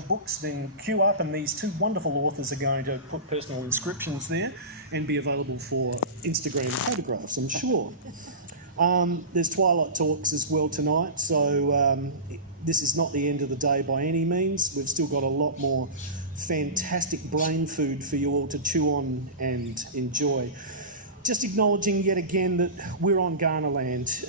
books, then queue up, and these two wonderful authors are going to put personal inscriptions there and be available for Instagram photographs, I'm sure. There's Twilight Talks as well tonight, so this is not the end of the day by any means. We've still got a lot more fantastic brain food for you all to chew on and enjoy. Just acknowledging yet again that we're on Kaurna land.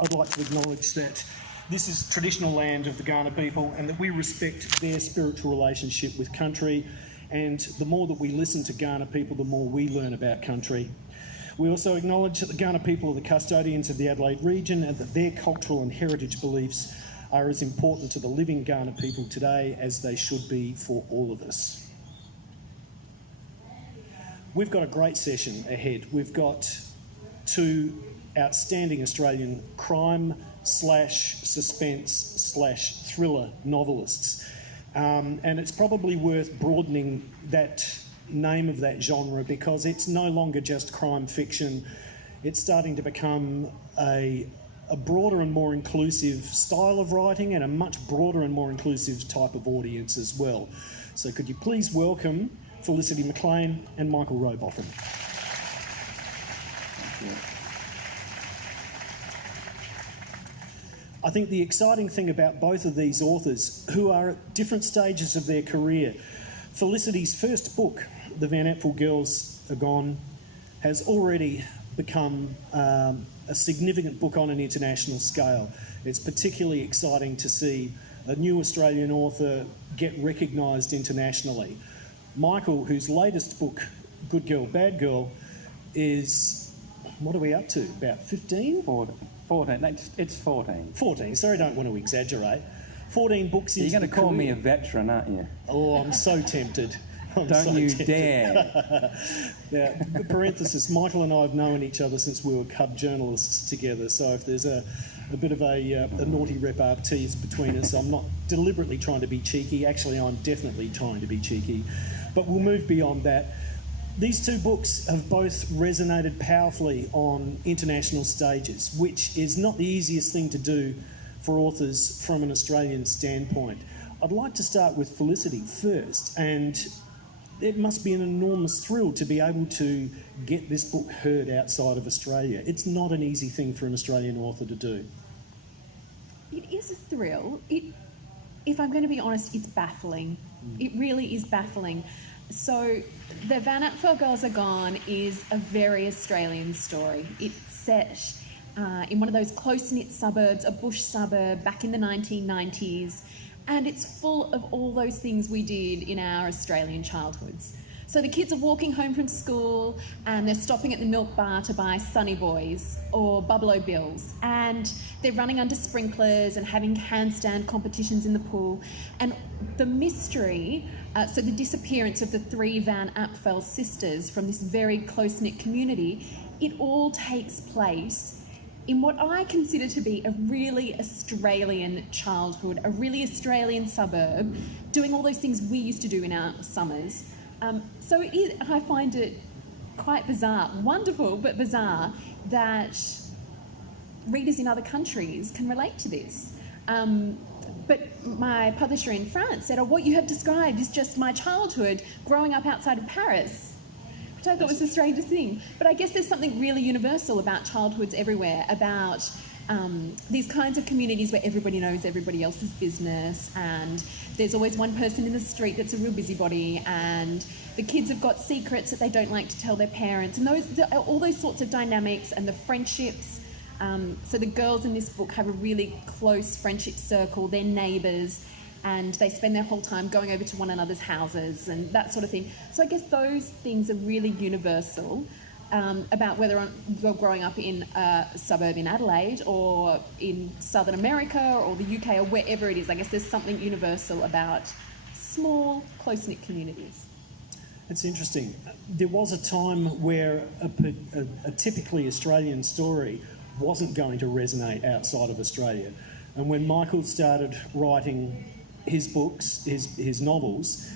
I'd like to acknowledge that this is traditional land of the Kaurna people and that we respect their spiritual relationship with country, and the more that we listen to Kaurna people, the more we learn about country. We also acknowledge that the Kaurna people are the custodians of the Adelaide region and that their cultural and heritage beliefs are as important to the living Kaurna people today as they should be for all of us. We've got a great session ahead. We've got two outstanding Australian crime/suspense/thriller novelists. And it's probably worth broadening that name of that genre because it's no longer just crime fiction. It's starting to become a broader and more inclusive style of writing and a much broader and more inclusive type of audience as well. So could you please welcome Felicity Mclean and Michael Robotham. Thank you. I think the exciting thing about both of these authors, who are at different stages of their career, Felicity's first book, The Van Apfel Girls Are Gone, has already become a significant book on an international scale. It's particularly exciting to see a new Australian author get recognised internationally. Michael, whose latest book, Good Girl, Bad Girl, is, what are we up to, about 15? 14. It's 14. 14, sorry, I don't want to exaggerate. 14 books into the career. You're going to call me a veteran, aren't you? Oh, I'm so tempted. Don't you dare. Yeah, parenthesis, Michael and I have known each other since we were cub journalists together, so if there's a bit of a naughty repartees between us, I'm not deliberately trying to be cheeky. Actually, I'm definitely trying to be cheeky. But we'll move beyond that. These two books have both resonated powerfully on international stages, which is not the easiest thing to do for authors from an Australian standpoint. I'd like to start with Felicity first, and it must be an enormous thrill to be able to get this book heard outside of Australia. It's not an easy thing for an Australian author to do. It is a thrill. If I'm going to be honest, it's baffling. It really is baffling. So, The Van Apfel Girls Are Gone is a very Australian story. It's set in one of those close-knit suburbs, a bush suburb, back in the 1990s, and it's full of all those things we did in our Australian childhoods. So the kids are walking home from school and they're stopping at the milk bar to buy Sunny Boys or Bubble Bills, and they're running under sprinklers and having handstand competitions in the pool. And the mystery, so the disappearance of the three Van Apfel sisters from this very close-knit community, it all takes place in what I consider to be a really Australian childhood, a really Australian suburb, doing all those things we used to do in our summers. So I find it quite bizarre, wonderful but bizarre, that readers in other countries can relate to this. But my publisher in France said, what you have described is just my childhood growing up outside of Paris, which I thought was the strangest thing. But I guess there's something really universal about childhoods everywhere, about these kinds of communities where everybody knows everybody else's business, and there's always one person in the street that's a real busybody, and the kids have got secrets that they don't like to tell their parents, and all those sorts of dynamics and the friendships. So the girls in this book have a really close friendship circle, they're neighbours, and they spend their whole time going over to one another's houses and that sort of thing. So I guess those things are really universal about whether you're growing up in a suburb in Adelaide or in Southern America or the UK or wherever it is. I guess there's something universal about small, close-knit communities. It's interesting. There was a time where a typically Australian story wasn't going to resonate outside of Australia. And when Michael started writing his books, his novels,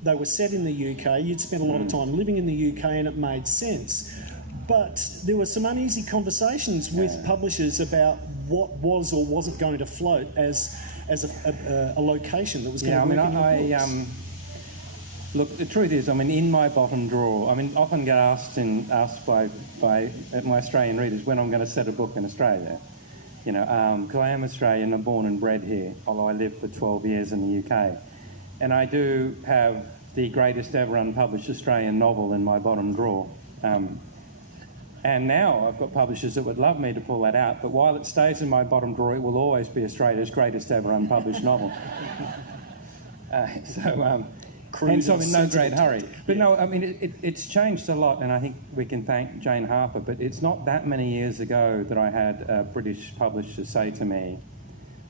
they were set in the UK. You'd spent a lot of time living in the UK and it made sense. But there were some uneasy conversations with publishers about what was or wasn't going to float as as a location that was going Yeah, to work in your books. Look, the truth is, I mean, in my bottom drawer, I mean, often get asked by my Australian readers when I'm going to set a book in Australia. You know, because I am Australian, I'm born and bred here, although I lived for 12 years in the UK. And I do have the greatest ever unpublished Australian novel in my bottom drawer. And now I've got publishers that would love me to pull that out, but while it stays in my bottom drawer, it will always be Australia's greatest ever unpublished novel. Hence I'm in no great hurry. But no, I mean, it's changed a lot, and I think we can thank Jane Harper, but it's not that many years ago that I had British publishers say to me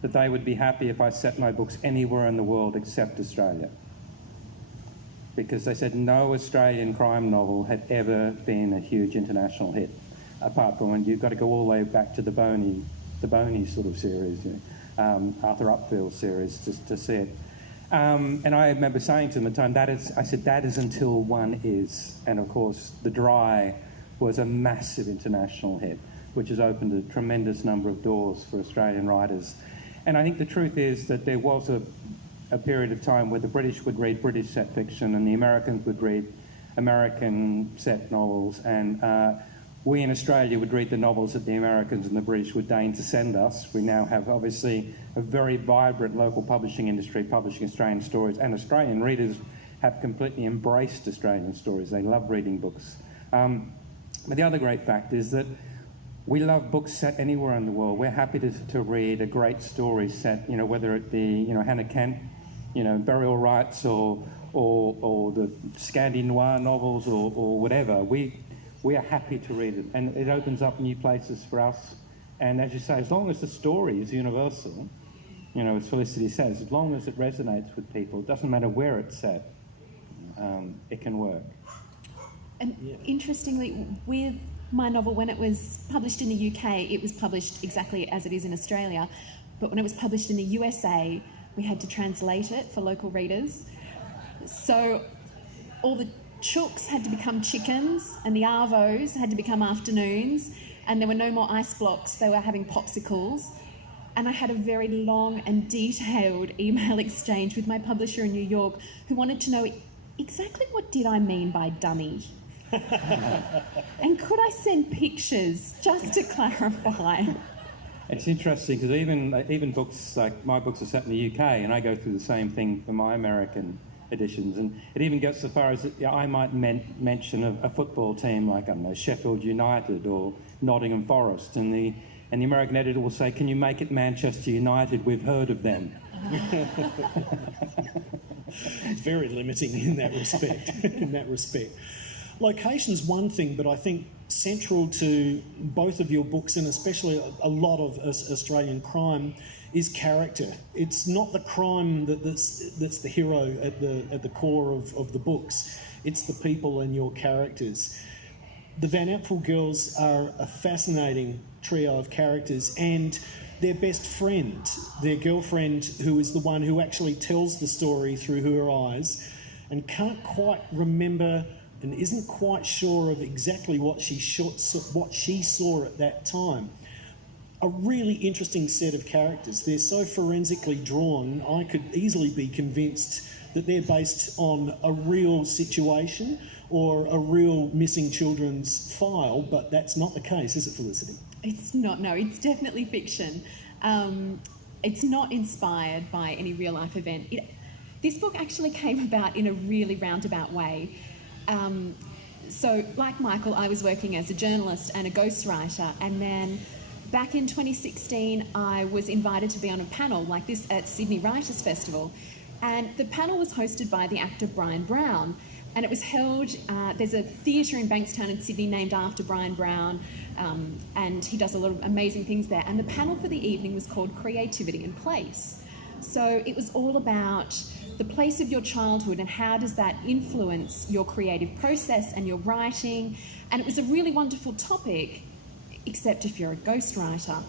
that they would be happy if I set my books anywhere in the world except Australia. Because they said no Australian crime novel had ever been a huge international hit, apart from when you've got to go all the way back to the Boney sort of series, you know, Arthur Apfel series to see it. And I remember saying to them at the time, I said, that is until one is. And of course, The Dry was a massive international hit, which has opened a tremendous number of doors for Australian writers. And I think the truth is that there was a period of time where the British would read British set fiction and the Americans would read American set novels, and we in Australia would read the novels that the Americans and the British would deign to send us. We now have obviously a very vibrant local publishing industry publishing Australian stories, and Australian readers have completely embraced Australian stories. They love reading books. But the other great fact is that we love books set anywhere in the world. We're happy to read a great story set, you know, whether it be, you know, Hannah Kent, you know, Burial Rights or the Scandi noir novels or whatever. We are happy to read it, and it opens up new places for us. And as you say, as long as the story is universal, you know, as Felicity says, as long as it resonates with people, it doesn't matter where it's set, it can work. And interestingly, with my novel, when it was published in the UK, it was published exactly as it is in Australia. But when it was published in the USA, we had to translate it for local readers. So all the chooks had to become chickens, and the arvos had to become afternoons, and there were no more ice blocks, they were having popsicles. And I had a very long and detailed email exchange with my publisher in New York, who wanted to know exactly what did I mean by dummy. And could I send pictures just to clarify? It's interesting because even books like my books are set in the UK, and I go through the same thing for my American editions, and it even gets so far as I might mention a football team like, I don't know, Sheffield United or Nottingham Forest, and the American editor will say, "Can you make it Manchester United? We've heard of them." It's very limiting in that respect. Location's one thing, but I think central to both of your books, and especially a lot of Australian crime, is character. It's not the crime that's the hero at the core of the books. It's the people and your characters. The Van Apfel girls are a fascinating trio of characters, and their best friend, their girlfriend, who is the one who actually tells the story through her eyes and can't quite remember and isn't quite sure of exactly what she saw at that time. A really interesting set of characters. They're so forensically drawn, I could easily be convinced that they're based on a real situation or a real missing children's file, but that's not the case, is it, Felicity? It's not, no, it's definitely fiction. It's not inspired by any real-life event. This book actually came about in a really roundabout way. So, like Michael, I was working as a journalist and a ghostwriter, and then back in 2016, I was invited to be on a panel like this at Sydney Writers' Festival, and the panel was hosted by the actor Brian Brown, and it was held, there's a theatre in Bankstown in Sydney named after Brian Brown, and he does a lot of amazing things there, and the panel for the evening was called Creativity and Place. So it was all about the place of your childhood and how does that influence your creative process and your writing, and it was a really wonderful topic, except if you're a ghostwriter.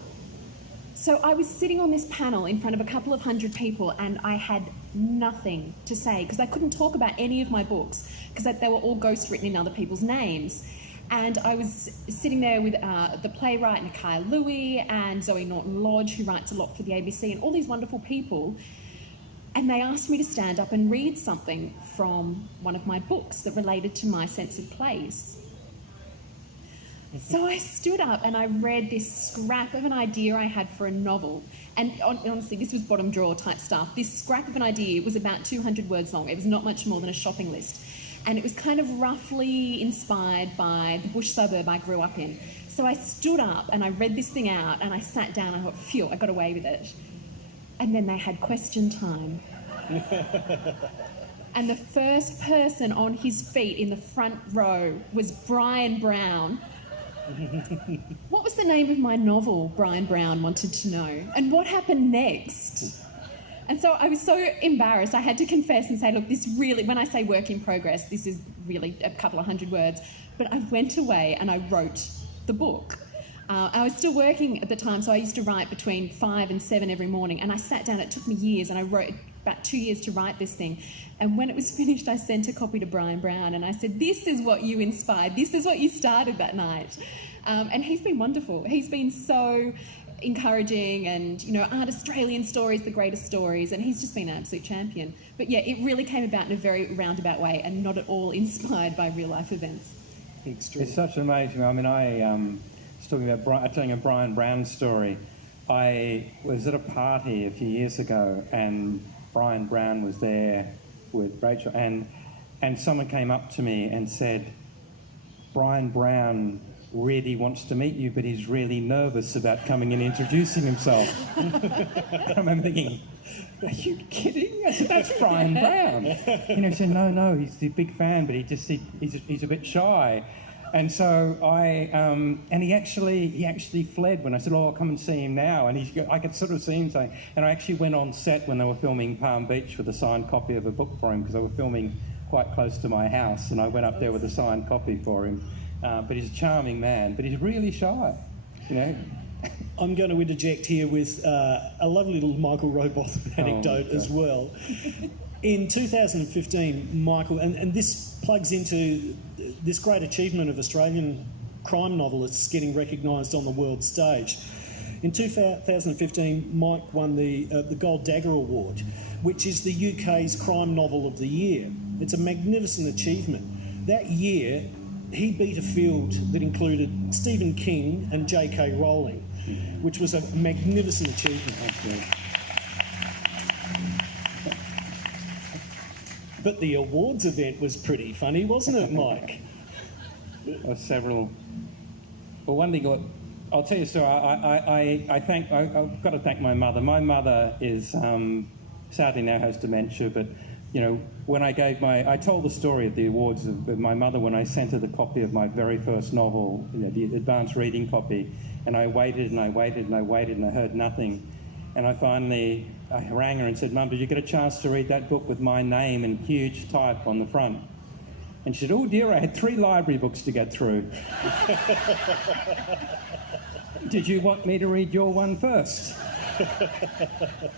So I was sitting on this panel in front of a couple of hundred people, and I had nothing to say because I couldn't talk about any of my books because they were all ghost written in other people's names. And I was sitting there with the playwright Nakia Louie and Zoe Norton-Lodge, who writes a lot for the ABC, and all these wonderful people. And they asked me to stand up and read something from one of my books that related to my sense of place. So I stood up and I read this scrap of an idea I had for a novel. And honestly, this was bottom drawer type stuff. This scrap of an idea was about 200 words long. It was not much more than a shopping list. And it was kind of roughly inspired by the bush suburb I grew up in. So I stood up and I read this thing out and I sat down and I thought, phew, I got away with it. And then they had question time. And the first person on his feet in the front row was Brian Brown. What was the name of my novel, Brian Brown wanted to know? And what happened next? And so I was so embarrassed. I had to confess and say, look, this really, when I say work in progress, this is really a couple of hundred words. But I went away and I wrote the book. I was still working at the time, so I used to write between 5 and 7 every morning. And I sat down, it took me years, and I wrote about 2 years to write this thing. And when it was finished, I sent a copy to Brian Brown and I said, this is what you inspired, this is what you started that night. And he's been wonderful. He's been so encouraging and, you know, aren't Australian stories the greatest stories? And he's just been an absolute champion. But yeah, it really came about in a very roundabout way and not at all inspired by real life events. It's such an amazing, I mean, I was talking about, telling a Brian Brown story. I was at a party a few years ago and Brian Brown was there with Rachel and someone came up to me and said, Brian Brown really wants to meet you, but he's really nervous about coming and introducing himself. I remember thinking, are you kidding? I said, that's Brian Brown. You know, he said, no, he's a big fan, but he's a bit shy. And so he actually fled when I said, I'll come and see him now. And I could sort of see him saying, and I actually went on set when they were filming Palm Beach with a signed copy of a book for him because they were filming quite close to my house, and I went up there with a signed copy for him. But he's a charming man, but he's really shy, you know. I'm going to interject here with a lovely little Michael Robotham anecdote as well. In 2015, Michael, and this plugs into this great achievement of Australian crime novelists getting recognised on the world stage. In 2015, Mike won the Gold Dagger Award, which is the UK's crime novel of the year. It's a magnificent achievement. That year, he beat a field that included Stephen King and J.K. Rowling, which was a magnificent achievement. But the awards event was pretty funny, wasn't it, Mike? Several. Well, one thing, I'll tell you, so I've got to thank my mother. My mother is sadly now has dementia, but you know, when I told the story at the awards of my mother when I sent her the copy of my very first novel, you know, the advanced reading copy, and I waited and I waited and I waited and I heard nothing. And I rang her and said, Mum, did you get a chance to read that book with my name in huge type on the front? And she said, oh dear, I had 3 library books to get through. Did you want me to read your one first?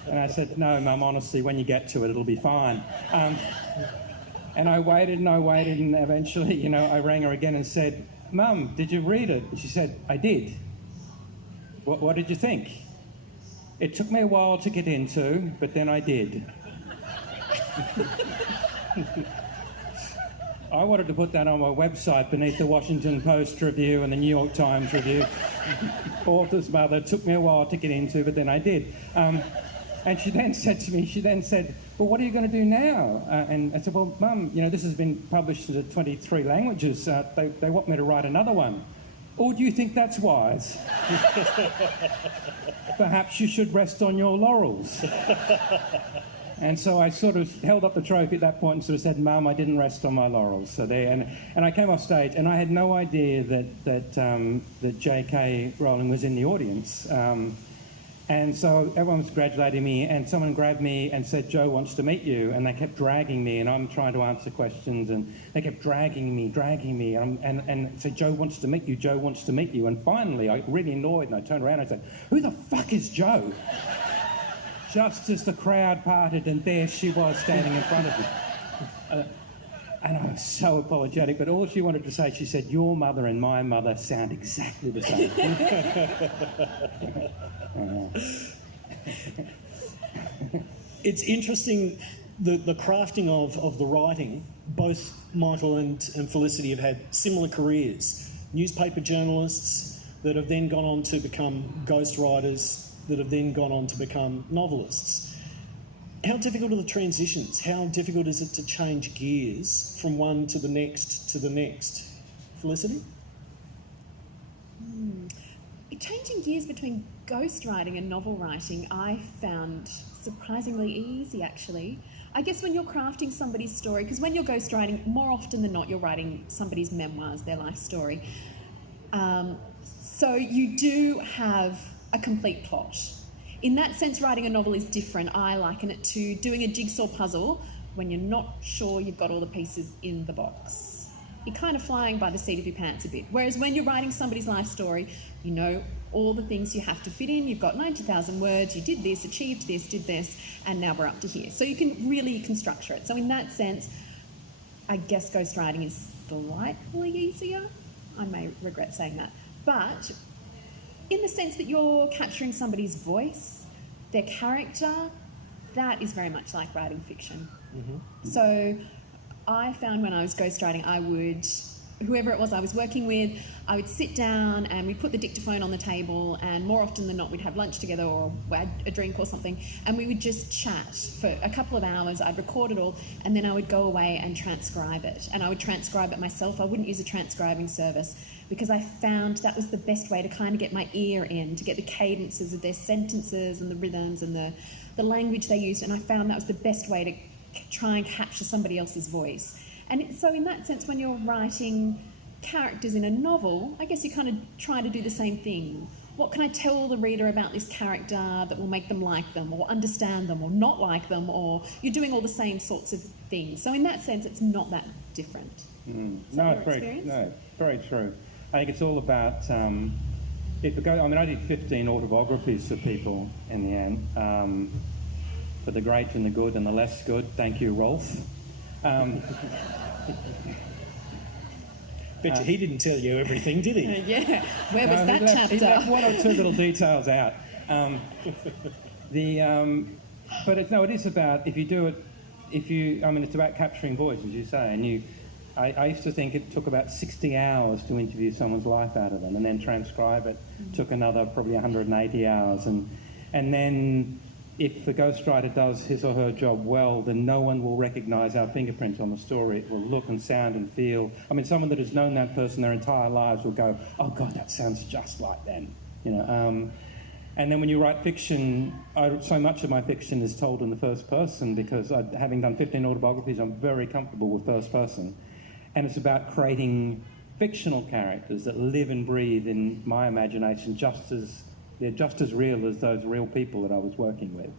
And I said, no, Mum, honestly, when you get to it, it'll be fine. And I waited and I waited, and eventually, you know, I rang her again and said, Mum, did you read it? And she said, I did. What did you think? It took me a while to get into, but then I did. I wanted to put that on my website beneath the Washington Post review and the New York Times review. Author's mother, it took me a while to get into, but then I did. And she then said to me, well, what are you going to do now? And I said, well, Mum, you know, this has been published in 23 languages. They want me to write another one. Or do you think that's wise? Perhaps you should rest on your laurels. And so I sort of held up the trophy at that point and sort of said, Mum, I didn't rest on my laurels. So there, and I came off stage, and I had no idea that J.K. Rowling was in the audience. And so everyone was congratulating me, and someone grabbed me and said, Joe wants to meet you. And they kept dragging me, and I'm trying to answer questions, and they kept dragging me, and said, Joe wants to meet you, Joe wants to meet you. And finally, I got really annoyed, and I turned around and I said, who the fuck is Joe? Just as the crowd parted, and there she was standing in front of me. And I was so apologetic, but all she wanted to say, she said, your mother and my mother sound exactly the same. It's interesting, the crafting of the writing. Both Michael and Felicity have had similar careers. Newspaper journalists that have then gone on to become ghostwriters, that have then gone on to become novelists. How difficult are the transitions? How difficult is it to change gears from one to the next to the next? Felicity? Changing gears between ghostwriting and novel writing, I found surprisingly easy, actually. I guess when you're crafting somebody's story, because when you're ghostwriting, more often than not, you're writing somebody's memoirs, their life story. So you do have a complete plot. In that sense, writing a novel is different. I liken it to doing a jigsaw puzzle when you're not sure you've got all the pieces in the box. You're kind of flying by the seat of your pants a bit. Whereas when you're writing somebody's life story, you know all the things you have to fit in. You've got 90,000 words, you did this, achieved this, did this, and now we're up to here. So you can structure it. So in that sense, I guess ghostwriting is slightly easier. I may regret saying that. But in the sense that you're capturing somebody's voice, their character, that is very much like writing fiction. Mm-hmm. So I found when I was ghostwriting, whoever it was I was working with, I would sit down and we'd put the dictaphone on the table, and more often than not we'd have lunch together or a drink or something, and we would just chat for a couple of hours. I'd record it all, and then I would go away and transcribe it. And I would transcribe it myself. I wouldn't use a transcribing service because I found that was the best way to kind of get my ear in, to get the cadences of their sentences and the rhythms and the language they used, and I found that was the best way to try and capture somebody else's voice. And so in that sense, when you're writing characters in a novel, I guess you kind of try to do the same thing. What can I tell the reader about this character that will make them like them or understand them or not like them, or you're doing all the same sorts of things. So in that sense, it's not that different. No, very true. I think it's all about, I did 15 autobiographies for people in the end, for the great and the good and the less good. Thank you, Rolf. Bet you he didn't tell you everything, did he? Yeah. Where was that chapter? He left one or two little details out. But it is about, it's about capturing voice, as you say, and I used to think it took about 60 hours to interview someone's life out of them, and then transcribe it took another probably 180 hours. And then if the ghostwriter does his or her job well, then no one will recognise our fingerprint on the story. It will look and sound and feel. I mean, someone that has known that person their entire lives will go, oh, God, that sounds just like them. And then when you write fiction, so much of my fiction is told in the first person because having done 15 autobiographies, I'm very comfortable with first person. And it's about creating fictional characters that live and breathe in my imagination they're just as real as those real people that I was working with.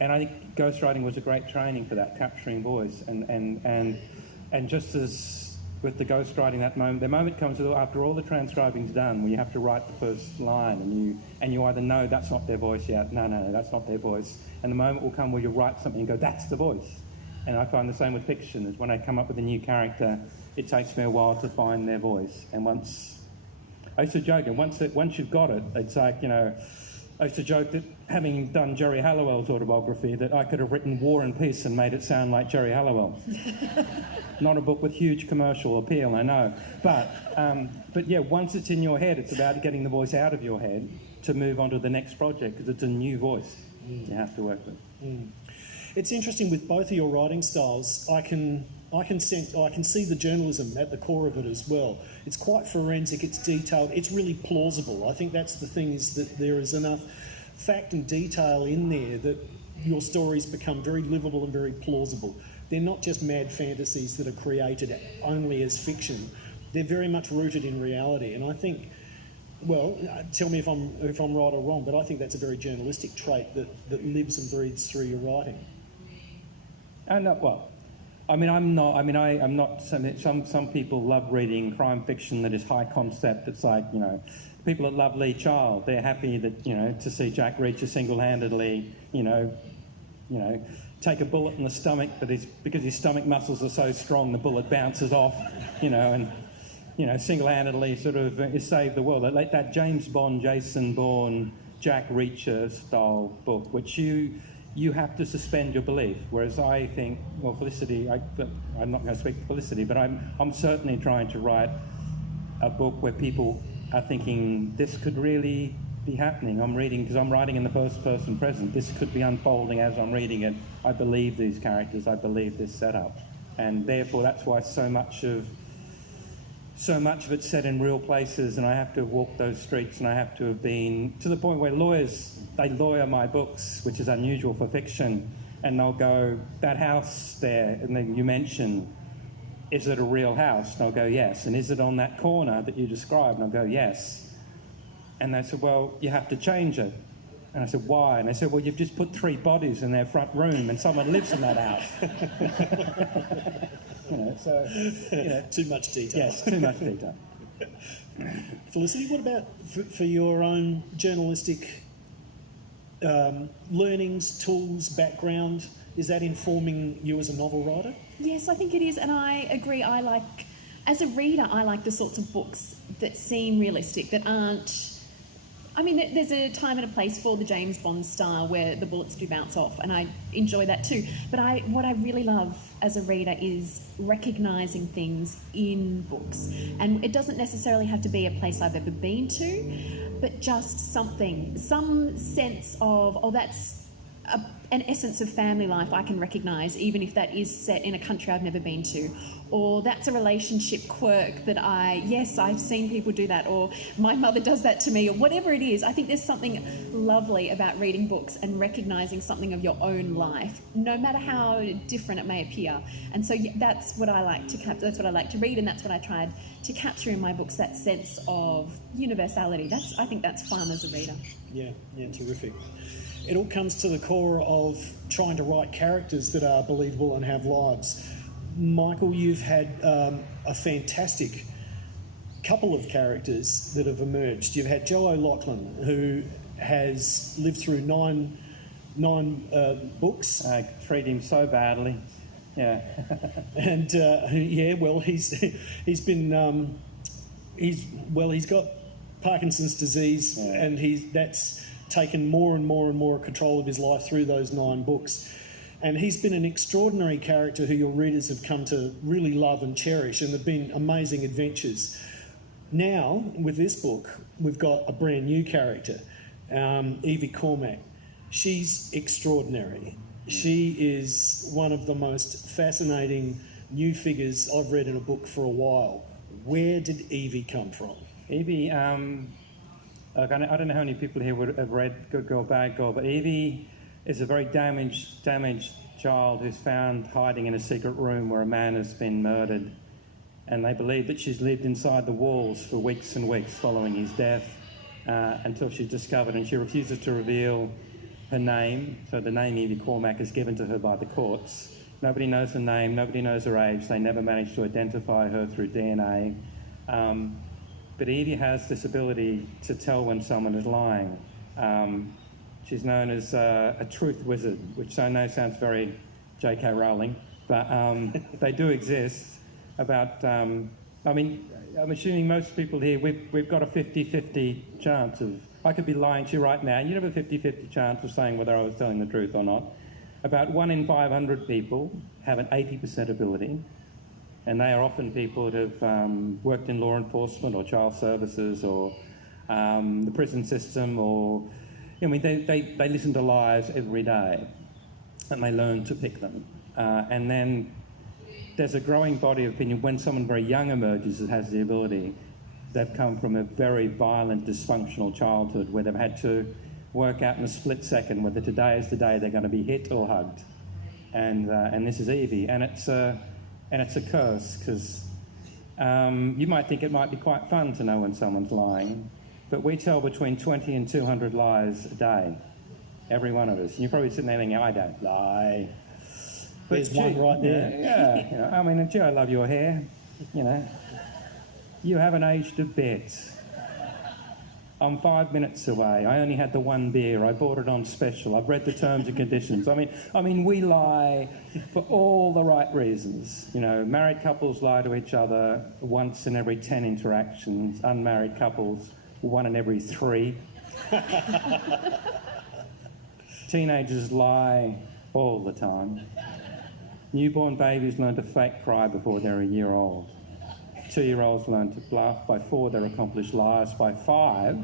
And I think ghostwriting was a great training for that, capturing voice. And just as with the ghostwriting, the moment comes after all the transcribing's done, where you have to write the first line, and you either know that's not their voice yet, no, that's not their voice, and the moment will come where you write something and go, that's the voice. And I find the same with fiction, is when I come up with a new character, it takes me a while to find their voice. And I used to joke, and once you've got it, it's like, I used to joke that having done Jerry Halliwell's autobiography, that I could have written War and Peace and made it sound like Jerry Halliwell. Not a book with huge commercial appeal, I know. But yeah, once it's in your head, it's about getting the voice out of your head to move on to the next project, because it's a new voice you have to work with. It's interesting with both of your writing styles. I can see the journalism at the core of it as well. It's quite forensic, it's detailed, it's really plausible. I think that's the thing, is that there is enough fact and detail in there that your stories become very livable and very plausible. They're not just mad fantasies that are created only as fiction. They're very much rooted in reality. And I think, well, tell me if I'm right or wrong, but I think that's a very journalistic trait that lives and breathes through your writing. I'm not. Some people love reading crime fiction that is high concept. It's like, people that love Lee Child, they're happy that, to see Jack Reacher single-handedly, take a bullet in the stomach, but because his stomach muscles are so strong, the bullet bounces off, and single-handedly sort of save the world. Like that James Bond, Jason Bourne, Jack Reacher style book, which you have to suspend your belief. Whereas I think, well, Felicity, I'm not going to speak for Felicity, but I'm certainly trying to write a book where people are thinking this could really be happening. I'm reading because I'm writing in the first person present. This could be unfolding as I'm reading it. I believe these characters. I believe this setup, and therefore that's why so much of it's set in real places, and I have to have walked those streets, and I have to have been to the point where they lawyer my books, which is unusual for fiction, and they'll go, that house there, and then you mention, is it a real house? And I'll go, yes. And is it on that corner that you described? And I'll go, yes. And they said, well, you have to change it. And I said, why? And they said, well, you've just put 3 bodies in their front room and someone lives in that house. Too much detail. Yes, too much detail. Felicity, what about for your own journalistic learnings, tools, background? Is that informing you as a novel writer? Yes, I think it is, and I agree. As a reader, I like the sorts of books that seem realistic, that aren't... I mean, there's a time and a place for the James Bond style where the bullets do bounce off, and I enjoy that too. But what I really love as a reader is recognising things in books. And it doesn't necessarily have to be a place I've ever been to, but just some sense of, that's an essence of family life I can recognise, even if that is set in a country I've never been to. Or that's a relationship quirk that I've seen people do that, or my mother does that to me, or whatever it is. I think there's something lovely about reading books and recognising something of your own life, no matter how different it may appear. And so that's what I like to capture, that's what I like to read, and that's what I tried to capture in my books, that sense of universality. I think that's fun as a reader. Yeah, terrific. It all comes to the core of trying to write characters that are believable and have lives. Michael, you've had a fantastic couple of characters that have emerged. You've had Joe O'Loughlin, who has lived through nine books. I treat him so badly. Yeah. And he's got Parkinson's disease, and that's taken more and more control of his life through those 9 books. And he's been an extraordinary character who your readers have come to really love and cherish, and there have been amazing adventures. Now, with this book, we've got a brand new character, Evie Cormack. She's extraordinary. She is one of the most fascinating new figures I've read in a book for a while. Where did Evie come from? Evie, I don't know how many people here would have read Good Girl, Bad Girl, but Evie is a very damaged child who's found hiding in a secret room where a man has been murdered, and they believe that she's lived inside the walls for weeks and weeks following his death until she's discovered, and she refuses to reveal her name. So the name Evie Cormack is given to her by the courts. Nobody knows her name, nobody knows her age. They never managed to identify her through DNA. But Evie has this ability to tell when someone is lying. She's known as a truth wizard, which I know sounds very J.K. Rowling, but they do exist. I'm assuming most people here, we've got a 50-50 chance of... I could be lying to you right now. You'd have a 50-50 chance of saying whether I was telling the truth or not. About 1 in 500 people have an 80% ability, and they are often people that have worked in law enforcement or child services or the prison system, or... they listen to lies every day, and they learn to pick them. And then there's a growing body of opinion when someone very young emerges that has the ability. They've come from a very violent, dysfunctional childhood where they've had to work out in a split second whether today is the day they're going to be hit or hugged. And this is Evie, and it's a curse, because you might think it might be quite fun to know when someone's lying, but we tell between 20 and 200 lies a day, every one of us. And you're probably sitting there thinking, I don't lie. But there's one right there. Yeah. Gee, I love your hair. You haven't aged a bit. I'm 5 minutes away. I only had the one beer. I bought it on special. I've read the terms and conditions. I mean, we lie for all the right reasons. You know, married couples lie to each other once in every 10 interactions. Unmarried couples, 1 in every 3. Teenagers lie all the time. Newborn babies learn to fake cry before they're a year old. 2-year-olds learn to bluff. By 4, they're accomplished liars. By 5,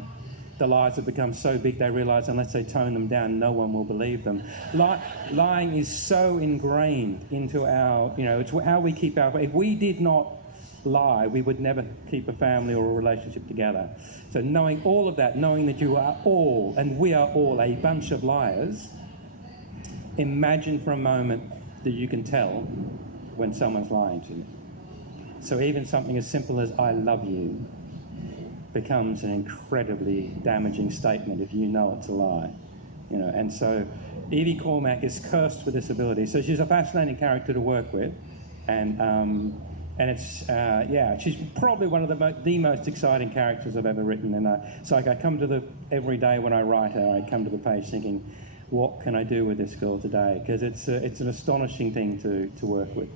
the lies have become so big they realise unless they tone them down, no one will believe them. Lying is so ingrained into our, you know, it's how we keep our... If we did not lie, we would never keep a family or a relationship together. So knowing all of that, knowing that you are all, and we are all, a bunch of liars, imagine for a moment that you can tell when someone's lying to you. So even something as simple as "I love you" becomes an incredibly damaging statement if you know it's a lie. You know, and so Evie Cormack is cursed with this ability. So she's a fascinating character to work with, and it's she's probably one of the most exciting characters I've ever written. And so I come to every day when I write her, I come to the page thinking, what can I do with this girl today? Because it's an astonishing thing to work with.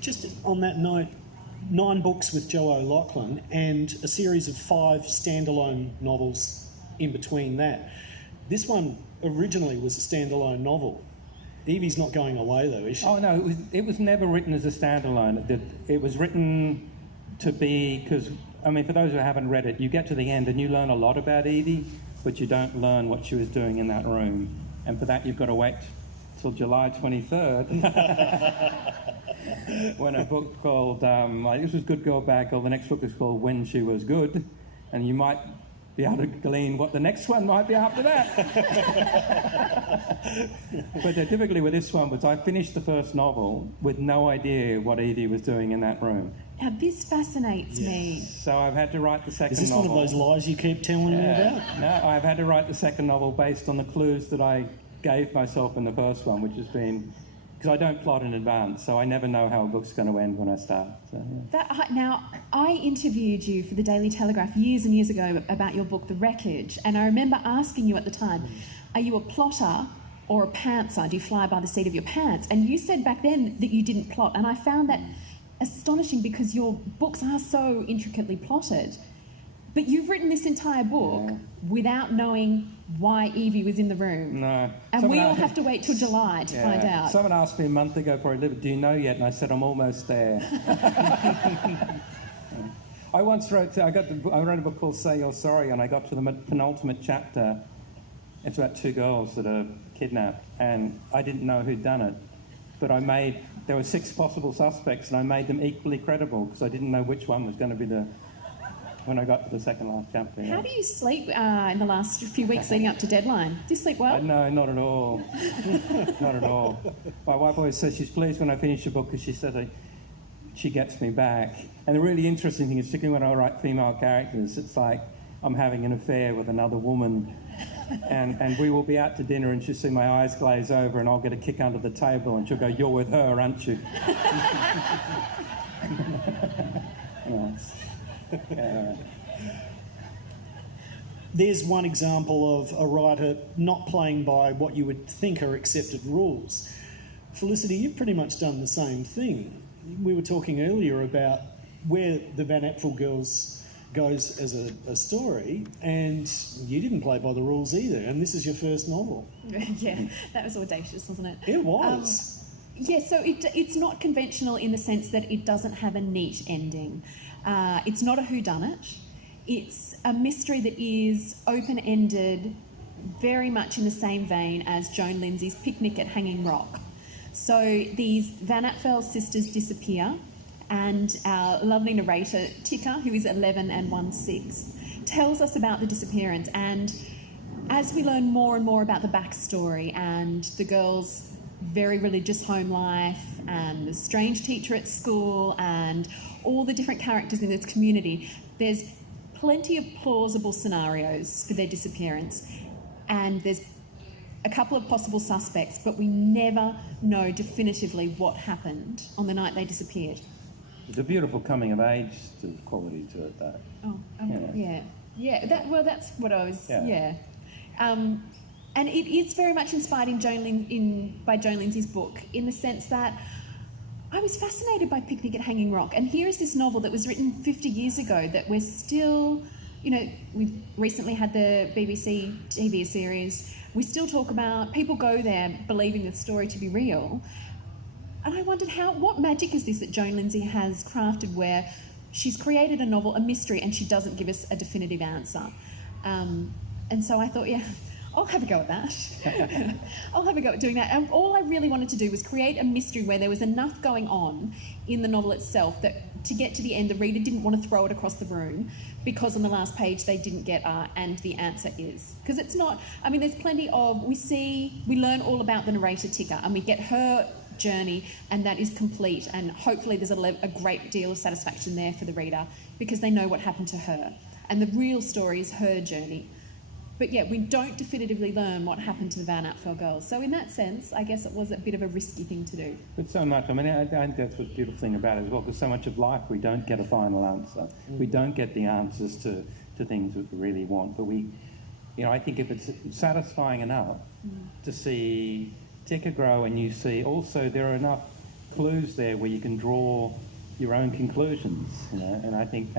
Just on that note, 9 books with Joe O'Loughlin and a series of 5 standalone novels in between that. This one originally was a standalone novel. Evie's not going away, though, is she? Oh, no, it was never written as a standalone. It was written to be... Because, I mean, for those who haven't read it, you get to the end and you learn a lot about Evie, but you don't learn what she was doing in that room. And for that, you've got to wait till July 23rd when a book called... this was Good Girl, Bad Girl. The next book is called When She Was Good. And you might be able to glean what the next one might be after that. But typically with this one was I finished the first novel with no idea what Evie was doing in that room. Now, this fascinates me. So I've had to write the second novel. Is this one of those lies you keep telling me about? No, I've had to write the second novel based on the clues that I gave myself in the first one, which has been... Because I don't plot in advance, so I never know how a book's going to end when I start. So, yeah. Now, I interviewed you for the Daily Telegraph years and years ago about your book, The Wreckage, and I remember asking you at the time, are you a plotter or a pantser? Do you fly by the seat of your pants? And you said back then that you didn't plot, and I found that astonishing because your books are so intricately plotted. But you've written this entire book without knowing why Evie was in the room. No. And we all have to wait till July to find out. Someone asked me a month ago before I delivered, do you know yet? And I said, I'm almost there. I once wrote, I wrote a book called Say You're Sorry, and I got to the penultimate chapter. It's about 2 girls that are kidnapped, and I didn't know who'd done it. But there were 6 possible suspects, and I made them equally credible because I didn't know which one was going to be when I got to the second last chapter. How do you sleep in the last few weeks leading up to deadline? Do you sleep well? No, not at all. Not at all. My wife always says she's pleased when I finish a book because she says she gets me back. And the really interesting thing is, particularly when I write female characters, it's like I'm having an affair with another woman and we will be out to dinner and she'll see my eyes glaze over and I'll get a kick under the table and she'll go, you're with her, aren't you? Yes. There's one example of a writer not playing by what you would think are accepted rules. Felicity, you've pretty much done the same thing. We were talking earlier about where the Van Apfel Girls goes as a story, and you didn't play by the rules either, and this is your first novel. Yeah, that was audacious, wasn't it? It was. So it's not conventional in the sense that it doesn't have a neat ending. It's not a whodunit. It's a mystery that is open-ended, very much in the same vein as Joan Lindsay's Picnic at Hanging Rock. So these Van Apfel sisters disappear, and our lovely narrator, Tika, who is 11 and 1/6, tells us about the disappearance. And as we learn more and more about the backstory and the girls' very religious home life and the strange teacher at school and all the different characters in this community, there's plenty of plausible scenarios for their disappearance, and there's a couple of possible suspects, but we never know definitively what happened on the night they disappeared. There's a beautiful coming-of-age quality to it, though. Yeah. Yeah, that's what I was. Yeah. And it is very much inspired by Joan Lindsay's book, in the sense that I was fascinated by Picnic at Hanging Rock, and here is this novel that was written 50 years ago that we're still, we've recently had the BBC TV series. We still talk about, people go there believing the story to be real. And I wondered what magic is this that Joan Lindsay has crafted, where she's created a novel, a mystery, and she doesn't give us a definitive answer. And so I thought, I'll have a go at that. I'll have a go at doing that. And all I really wanted to do was create a mystery where there was enough going on in the novel itself that to get to the end, the reader didn't want to throw it across the room because on the last page they didn't get and the answer is. Because it's not, there's plenty of, we learn all about the narrator Tika, and we get her journey, and that is complete, and hopefully there's a great deal of satisfaction there for the reader because they know what happened to her. And the real story is her journey. But we don't definitively learn what happened to the Van Apfel girls. So in that sense, I guess it was a bit of a risky thing to do. But so much, I think that's what's the beautiful thing about it as well, because so much of life we don't get a final answer. We don't get the answers to things that we really want. But I think if it's satisfying enough to see Tika grow, and you see also there are enough clues there where you can draw your own conclusions, and I think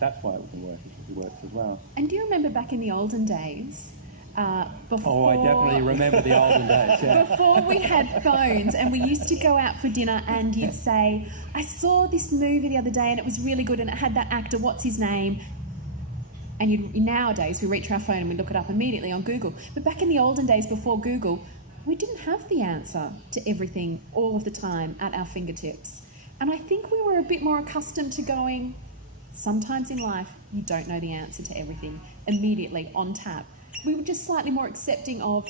that's why it works as well. And do you remember back in the olden days, before... Oh, I definitely remember the olden days, yeah. Before we had phones, and we used to go out for dinner, and you'd say, I saw this movie the other day and it was really good and it had that actor, what's his name? And nowadays we reach our phone and we look it up immediately on Google. But back in the olden days before Google, we didn't have the answer to everything all of the time at our fingertips. And I think we were a bit more accustomed to going, sometimes in life you don't know the answer to everything immediately on tap. We were just slightly more accepting of,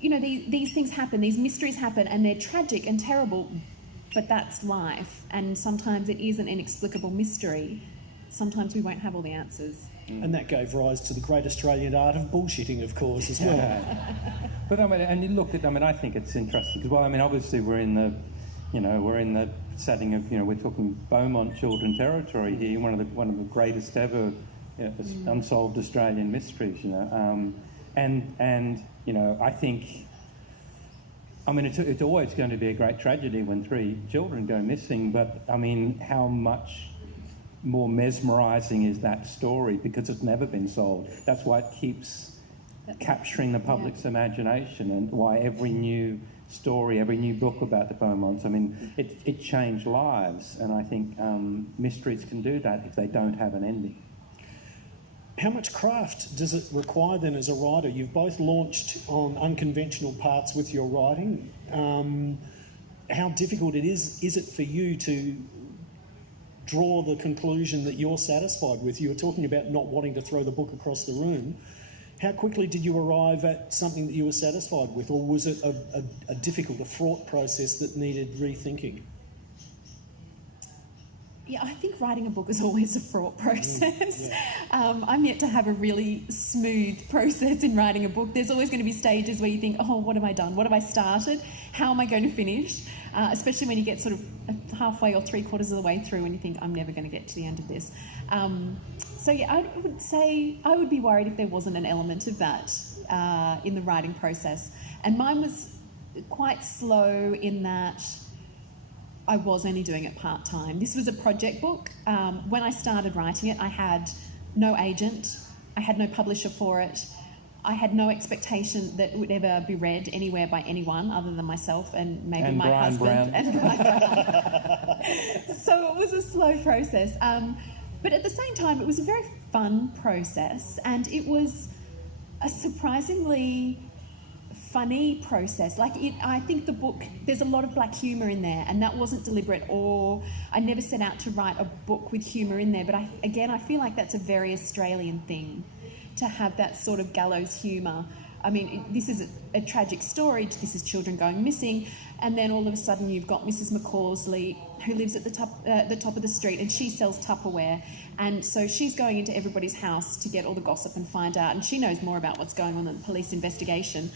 these things happen, these mysteries happen, and they're tragic and terrible, but that's life. And sometimes it is an inexplicable mystery. Sometimes we won't have all the answers. And that gave rise to the great Australian art of bullshitting, of course, as well. But and you look at, I think it's interesting because, obviously we're in the setting of, we're talking Beaumont children territory here, one of the greatest ever unsolved Australian mysteries, and I think, it's always going to be a great tragedy when 3 children go missing, but how much more mesmerising is that story because it's never been solved. That's why it keeps capturing the public's imagination, and why every new story, every new book about the Beaumonts, it changed lives, and I think mysteries can do that if they don't have an ending. How much craft does it require then as a writer? You've both launched on unconventional paths with your writing. How difficult is it for you to draw the conclusion that you're satisfied with? You were talking about not wanting to throw the book across the room. How quickly did you arrive at something that you were satisfied with, or was it a difficult, a fraught process that needed rethinking? Yeah, I think writing a book is always a fraught process. I'm yet to have a really smooth process in writing a book. There's always going to be stages where you think, oh, what have I done? What have I started? How am I going to finish? Especially when you get sort of halfway or 3/4 of the way through and you think, I'm never going to get to the end of this. I would say I would be worried if there wasn't an element of that in the writing process. And mine was quite slow in that I was only doing it part-time. This was a project book. When I started writing it, I had no agent. I had no publisher for it. I had no expectation that it would ever be read anywhere by anyone other than myself and maybe my Brian husband. Brown. And Brian Brown. So it was a slow process. But at the same time, it was a very fun process, and it was a surprisingly funny process. I think the book, there's a lot of black humour in there, and that wasn't deliberate, or I never set out to write a book with humour in there, but I feel like that's a very Australian thing, to have that sort of gallows humour. This is a tragic story, this is children going missing, and then all of a sudden you've got Mrs. McCausley, who lives at the top of the street, and she sells Tupperware, and so she's going into everybody's house to get all the gossip and find out, and she knows more about what's going on than the police investigation.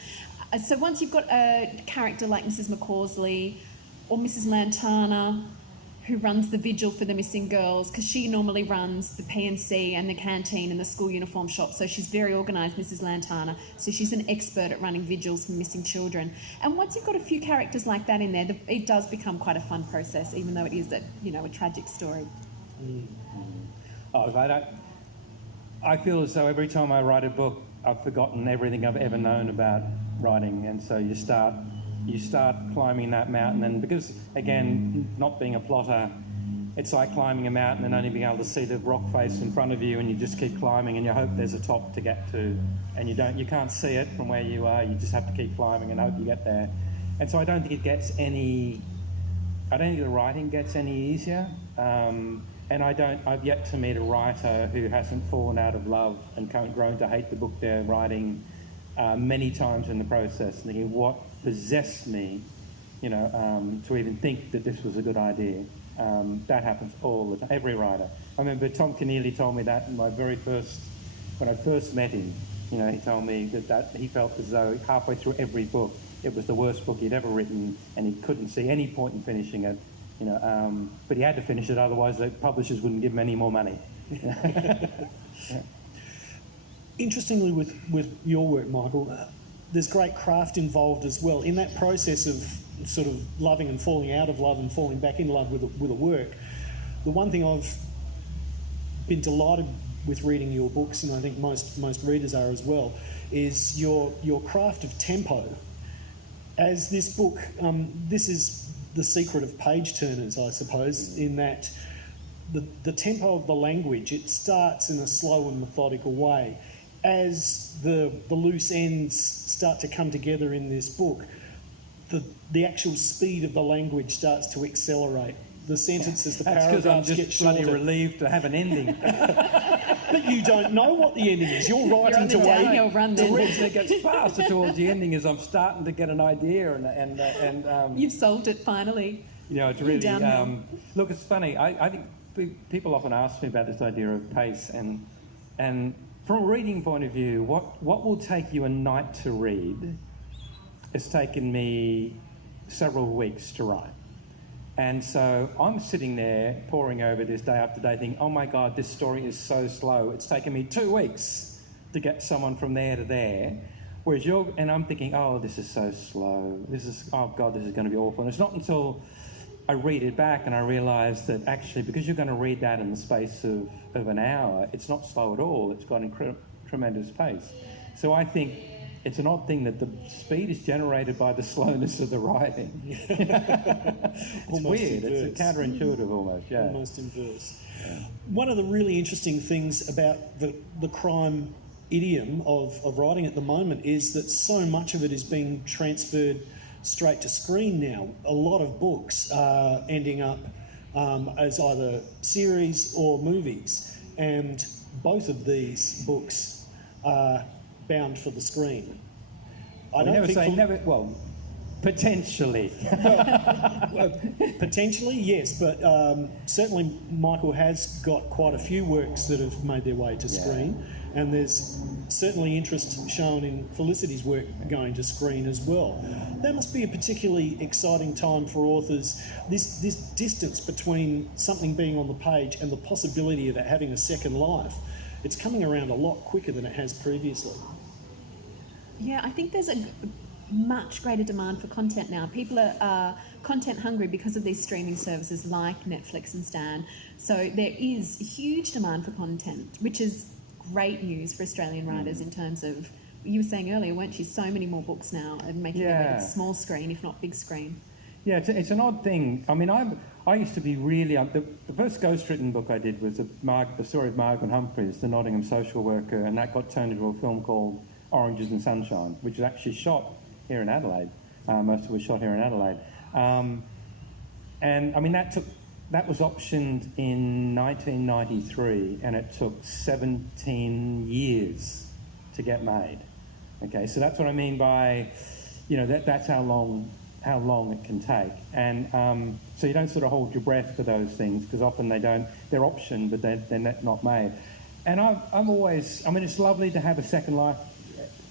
So once you've got a character like Mrs. McCausley or Mrs. Lantana, who runs the vigil for the missing girls, because she normally runs the P&C and the canteen and the school uniform shop, so she's very organised, Mrs. Lantana, so she's an expert at running vigils for missing children. And once you've got a few characters like that in there, it does become quite a fun process, even though it is a tragic story. I feel as though every time I write a book, I've forgotten everything I've ever known about writing, and so you start climbing that mountain, and because, again, not being a plotter, it's like climbing a mountain and only being able to see the rock face in front of you, and you just keep climbing and you hope there's a top to get to, and you can't see it from where you are, you just have to keep climbing and hope you get there. And so I don't think the writing gets any easier, and I've yet to meet a writer who hasn't fallen out of love and grown to hate the book they're writing many times in the process, thinking, what possessed me, to even think that this was a good idea. That happens all the time, every writer. I remember Tom Keneally told me that when I first met him. He told me that he felt as though halfway through every book, it was the worst book he'd ever written, and he couldn't see any point in finishing it. But he had to finish it, otherwise the publishers wouldn't give him any more money. Interestingly, with your work, Michael, there's great craft involved as well. In that process of sort of loving and falling out of love and falling back in love with a work, the one thing I've been delighted with reading your books, and I think most readers are as well, is your craft of tempo. As this book, this is the secret of page turners, I suppose, in that the tempo of the language, it starts in a slow and methodical way. As the loose ends start to come together in this book, the actual speed of the language starts to accelerate. The sentences, the paragraphs get shorter. I'm just bloody relieved to have an ending. But you don't know what the ending is. You're writing to downhill run. The reason it gets faster towards the ending is I'm starting to get an idea, and you've solved it finally. It's really look. It's funny. I think people often ask me about this idea of pace, and from a reading point of view, what will take you a night to read has taken me several weeks to write. And so I'm sitting there poring over this day after day thinking, oh my God, this story is so slow. It's taken me 2 weeks to get someone from there to there. Whereas and I'm thinking, oh, this is so slow. Oh God, this is going to be awful. And it's not until I read it back and I realise that actually, because you're going to read that in the space of an hour, it's not slow at all. It's got tremendous pace. So I think it's an odd thing that the speed is generated by the slowness of the writing. It's weird. Inverse. It's counterintuitive almost, yeah. Almost inverse. Yeah. One of the really interesting things about the crime idiom of writing at the moment is that so much of it is being transferred straight to screen now. A lot of books are ending up as either series or movies, and both of these books are bound for the screen. Potentially. Potentially, yes, but certainly Michael has got quite a few works that have made their way to screen, and there's certainly interest shown in Felicity's work going to screen as well. That must be a particularly exciting time for authors, this distance between something being on the page and the possibility of it having a second life. It's coming around a lot quicker than it has previously. Yeah, I think there's a much greater demand for content now. People are content hungry because of these streaming services like Netflix and Stan. So there is huge demand for content, which is great news for Australian writers in terms of, you were saying earlier, weren't you, so many more books now and making it a small screen, if not big screen. Yeah, it's an odd thing. I mean, I used to be really... the first ghostwritten book I did was the story of Margaret Humphreys, the Nottingham social worker, and that got turned into a film called Oranges and Sunshine, which was actually shot here in Adelaide. Most of it was shot here in Adelaide. And, I mean, that was optioned in 1993, and it took 17 years to get made. Okay, so that's what I mean by, that's how long it can take. And so you don't sort of hold your breath for those things, because often they're optioned, but they're not made. And I'm always, it's lovely to have a second life,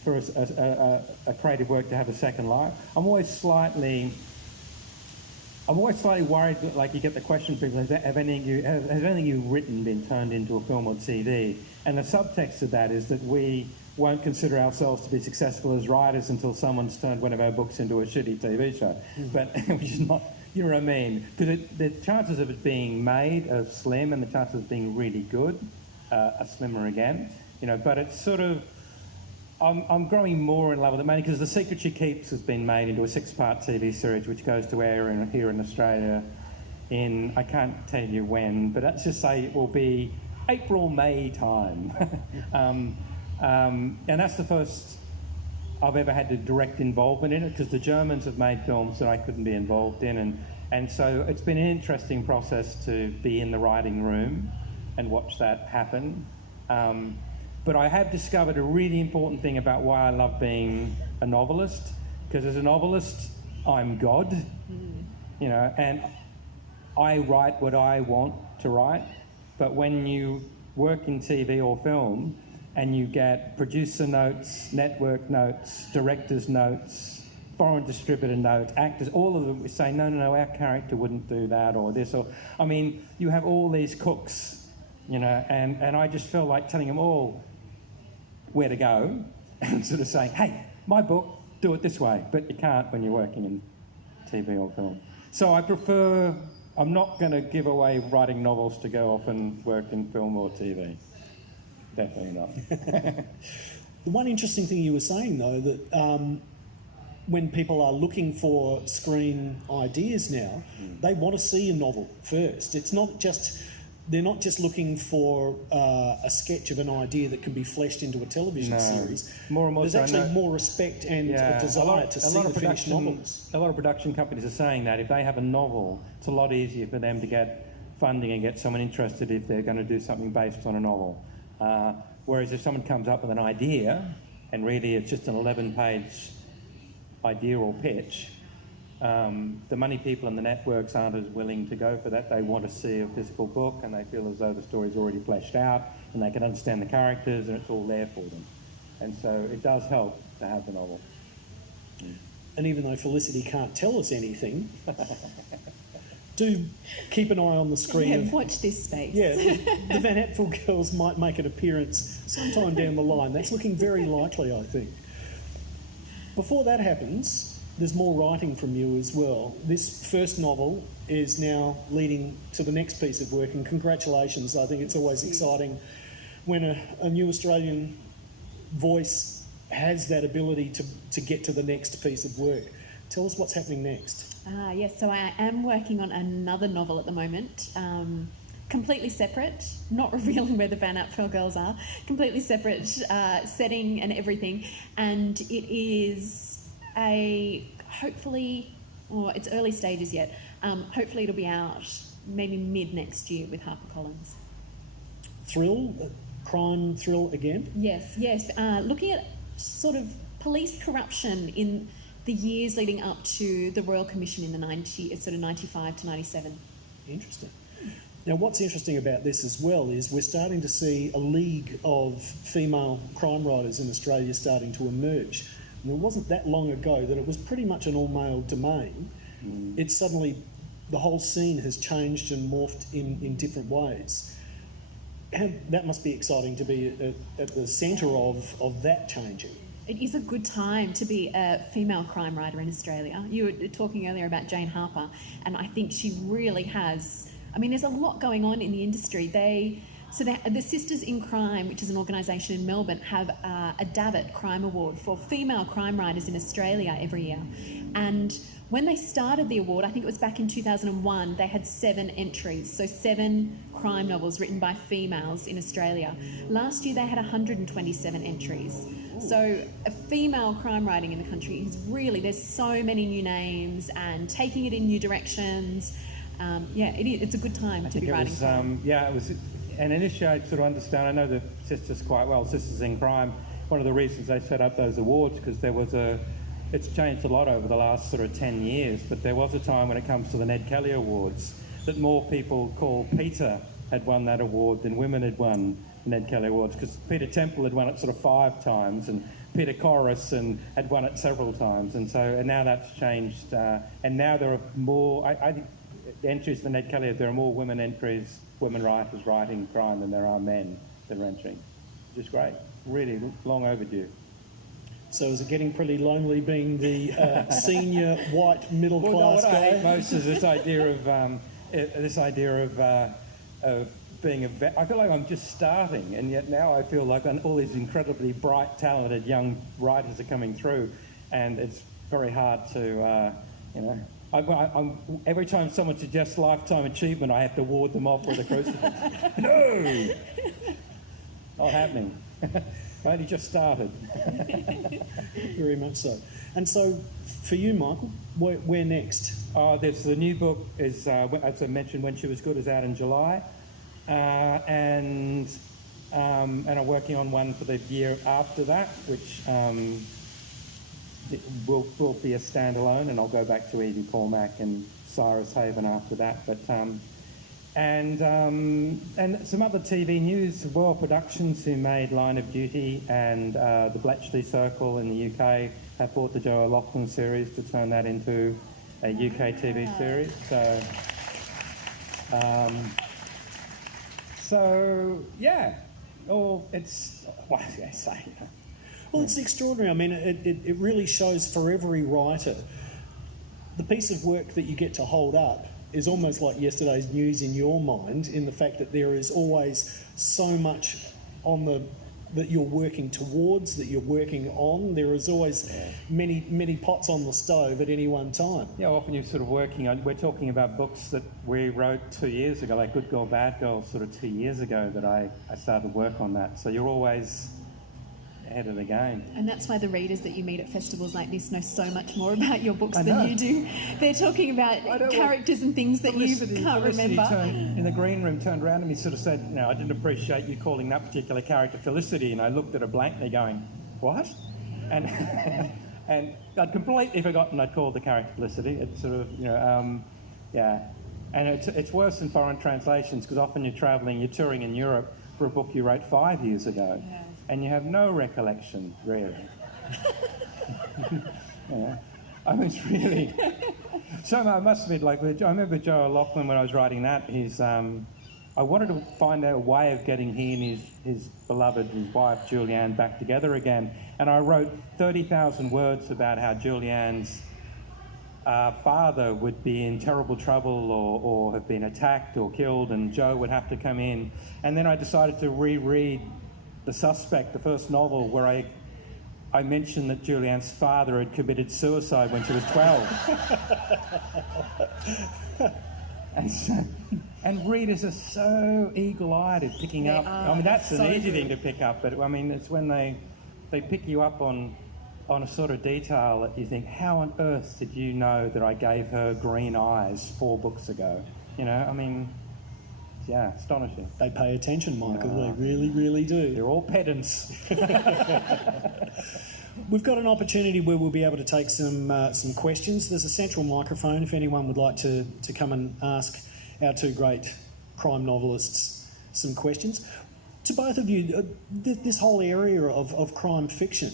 for a creative work to have a second life. I'm always slightly I'm always slightly worried that, like, you get the question from people, has anything you've written been turned into a film or TV? And the subtext of that is that we won't consider ourselves to be successful as writers until someone's turned one of our books into a shitty TV show. But which is not, you know what I mean? Because the chances of it being made are slim, and the chances of it being really good are slimmer again. You know, but it's sort of, I'm growing more in love with it, mainly because The Secret She Keeps has been made into a 6-part TV series which goes to air here in Australia in, I can't tell you when, but let's just say it will be April, May time. And that's the first I've ever had a direct involvement in it, because the Germans have made films that I couldn't be involved in, and so it's been an interesting process to be in the writing room and watch that happen. But I have discovered a really important thing about why I love being a novelist, because as a novelist, I'm God, you know, and I write what I want to write. But when you work in TV or film and you get producer notes, network notes, director's notes, foreign distributor notes, actors, all of them say, no, our character wouldn't do that or this, or, I mean, you have all these cooks, you know, and I just feel like telling them all where to go and sort of saying, hey, my book, do it this way. But you can't when you're working in TV or film. So I'm not going to give away writing novels to go off and work in film or TV. Definitely not. The one interesting thing you were saying, though, that when people are looking for screen ideas now, they want to see a novel first. It's not just... They're not just looking for a sketch of an idea that can be fleshed into a television series. More and more. There's actually more respect and a desire to see the finished novels. A lot of production companies are saying that if they have a novel, it's a lot easier for them to get funding and get someone interested if they're going to do something based on a novel. Whereas if someone comes up with an idea, and really it's just an 11-page idea or pitch, the money people and the networks aren't as willing to go for that. They want to see a physical book, and they feel as though the story's already fleshed out and they can understand the characters and it's all there for them. And so it does help to have the novel. And even though Felicity can't tell us anything, do keep an eye on the screen. Yeah, watch this space. Yeah, the Van Apfel girls might make an appearance sometime down the line. That's looking very likely, I think. Before that happens, there's more writing from you as well. This first novel is now leading to the next piece of work, and congratulations. I think it's always exciting when a new Australian voice has that ability to get to the next piece of work. Tell us what's happening next. Yes, so I am working on another novel at the moment, completely separate, not revealing where the Van Apfel girls are, completely separate setting and everything, and it is hopefully, it's early stages yet, hopefully it'll be out maybe mid next year with HarperCollins. Thrill? Crime thrill again? Yes. Looking at sort of police corruption in the years leading up to the Royal Commission in the 95 to 97. Interesting. Now, what's interesting about this as well is we're starting to see a league of female crime writers in Australia starting to emerge. And it wasn't that long ago that it was pretty much an all-male domain. It's suddenly, the whole scene has changed and morphed in different ways. And that must be exciting to be at the centre of that changing. It is a good time to be a female crime writer in Australia. You were talking earlier about Jane Harper, and I think she really has... I mean, there's a lot going on in the industry. The Sisters in Crime, which is an organisation in Melbourne, have a Davitt Crime Award for female crime writers in Australia every year. And when they started the award, I think it was back in 2001, they had 7 entries, so 7 crime novels written by females in Australia. Last year they had 127 entries. So a female crime writing in the country is really, there's so many new names and taking it in new directions. It's a good time to be writing. It was, and initially I sort of understand, I know the Sisters quite well, Sisters in Crime. One of the reasons they set up those awards, because it's changed a lot over the last sort of 10 years, but there was a time when it comes to the Ned Kelly Awards that more people called Peter had won that award than women had won the Ned Kelly Awards, because Peter Temple had won it sort of 5 times and Peter Chorus and had won it several times. And now that's changed. And now there are more, I think, the entries for Ned Kelly, there are more women writers writing crime than there are men that are entering, which is great. Really long overdue. So is it getting pretty lonely being the senior white middle class guy? What I hate most is this idea of being a vet. I feel like I'm just starting, and yet now I feel like all these incredibly bright, talented young writers are coming through, and it's very hard to, I'm, every time someone suggests lifetime achievement, I have to ward them off with a crucifix. No! Not happening. I only just started. Very much so. And so, for you, Michael, where next? There's the new book, as I mentioned, When She Was Good, is out in July. And I'm working on one for the year after that, which will be a standalone, and I'll go back to Evie Cormack and Cyrus Haven after that. But and some other TV news. World Productions, who made Line of Duty and the Bletchley Circle in the UK, have bought the Joe O'Loughlin series to turn that into a UK TV series. So yeah, it's what was I say? Well, it's extraordinary. I mean, it really shows for every writer, the piece of work that you get to hold up is almost like yesterday's news in your mind, in the fact that there is always so much that you're working towards, that you're working on. There is always many pots on the stove at any one time. Yeah, often you're sort of working on, we're talking about books that we wrote 2 years ago, like Good Girl, Bad Girl, sort of 2 years ago that I started work on that. So you're always ahead of the game. And that's why the readers that you meet at festivals like this know so much more about your books than you do. They're talking about characters and things that you can't remember. In the green room, turned around and he sort of said, I didn't appreciate you calling that particular character Felicity, and I looked at her blankly going, what? And and I'd completely forgotten I'd called the character Felicity. It's sort of, yeah. And it's worse in foreign translations, because often you're travelling, you're touring in Europe for a book you wrote 5 years ago. Yeah. And you have no recollection, really. I mean, it's really... So I must admit, I remember Joe O'Loughlin when I was writing that, I wanted to find out a way of getting he and his beloved, his wife, Julianne, back together again. And I wrote 30,000 words about how Julianne's father would be in terrible trouble or have been attacked or killed, and Joe would have to come in. And then I decided to reread The Suspect, the first novel, where I mentioned that Julianne's father had committed suicide when she was 12. And readers are so eagle-eyed at picking up. I mean, that's an easy thing to pick up, but I mean, it's when they pick you up on a sort of detail that you think, how on earth did you know that I gave her green eyes 4 books ago? I mean... Yeah, astonishing. They pay attention, Michael. They really, really do. They're all pedants. We've got an opportunity where we'll be able to take some questions. There's a central microphone if anyone would like to come and ask our 2 great crime novelists some questions. To both of you, this whole area of crime fiction,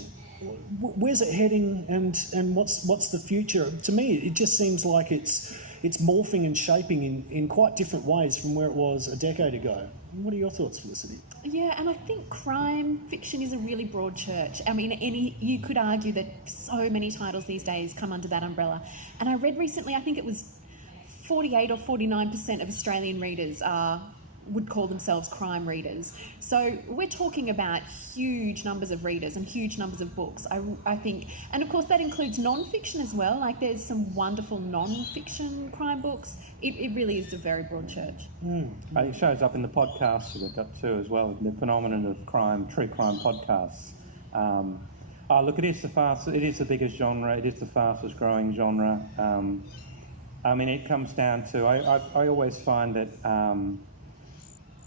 where's it heading, and what's the future? To me, it just seems like it's morphing and shaping in quite different ways from where it was a decade ago. What are your thoughts, Felicity? Yeah, and I think crime fiction is a really broad church. I mean, you could argue that so many titles these days come under that umbrella. And I read recently, I think it was 48 or 49% of Australian readers would call themselves crime readers. So we're talking about huge numbers of readers and huge numbers of books, I think. And of course that includes non-fiction as well. Like there's some wonderful non-fiction crime books. It really is a very broad church. I think it shows up in the podcasts that we've got too as well, the phenomenon of crime, true crime podcasts. Look, it is the biggest genre, it is the fastest growing genre. I mean, it comes down to, I always find that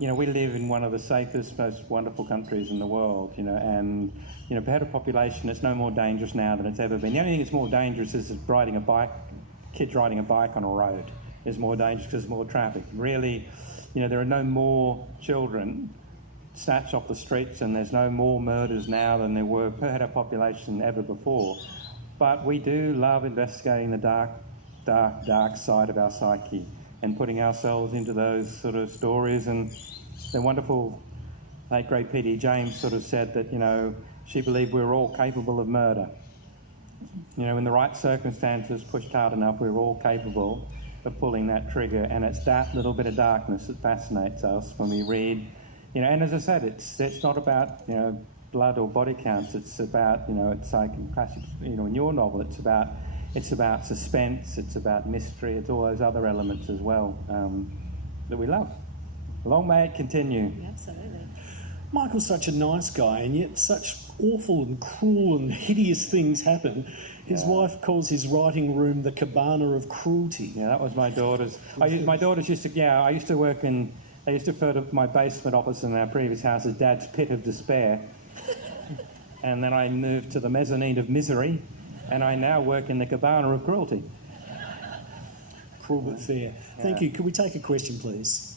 we live in one of the safest, most wonderful countries in the world, and, per head of population, it's no more dangerous now than it's ever been. The only thing that's more dangerous is kids riding a bike on a road is more dangerous because there's more traffic. Really, there are no more children snatched off the streets, and there's no more murders now than there were per head of population ever before. But we do love investigating the dark side of our psyche and putting ourselves into those sort of stories. And the wonderful late great P.D. James sort of said that, she believed we were all capable of murder. In the right circumstances, pushed hard enough, we were all capable of pulling that trigger. And it's that little bit of darkness that fascinates us when we read. And as I said, it's not about, blood or body counts. It's about, it's like in classic, in your novel, it's about suspense, it's about mystery, it's all those other elements as well that we love. Long may it continue. Absolutely. Michael's such a nice guy, and yet such awful and cruel and hideous things happen. His wife calls his writing room the cabana of cruelty. Yeah, that was my daughter's. My daughters used to. I used to work in. They used to refer to my basement office in our previous house as Dad's pit of despair. And then I moved to the mezzanine of misery, and I now work in the cabana of cruelty. Cruel but fair. Thank you. Could we take a question, please?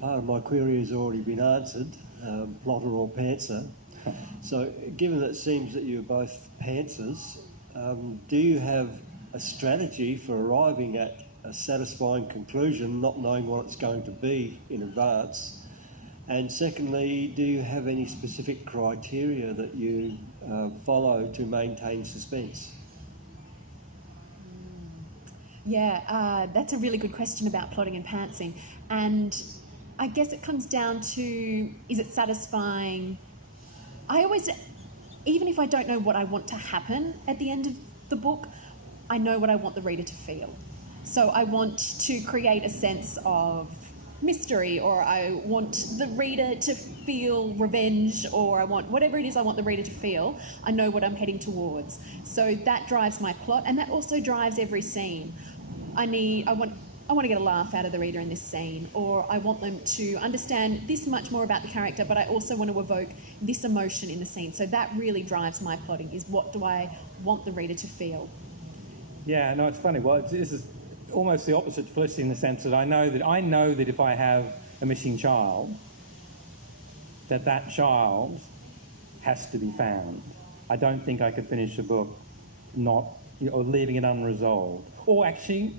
Part of my query has already been answered, plotter or pantser. So, given that it seems that you're both pantsers, do you have a strategy for arriving at a satisfying conclusion, not knowing what it's going to be in advance? And secondly, do you have any specific criteria that you follow to maintain suspense? Yeah, that's a really good question about plotting and pantsing. And I guess it comes down to, is it satisfying? I always, even if I don't know what I want to happen at the end of the book, I know what I want the reader to feel. So I want to create a sense of mystery, or I want the reader to feel revenge, or I want whatever it is I want the reader to feel. I know what I'm heading towards. So that drives my plot, and that also drives every scene. I want to get a laugh out of the reader in this scene, or I want them to understand this much more about the character, but I also want to evoke this emotion in the scene. So that really drives my plotting, is what do I want the reader to feel. Yeah, no, it's funny. Well, this is almost the opposite to Felicity in the sense that I know that if I have a missing child, that child has to be found. I don't think I could finish a book or leaving it unresolved. Or actually,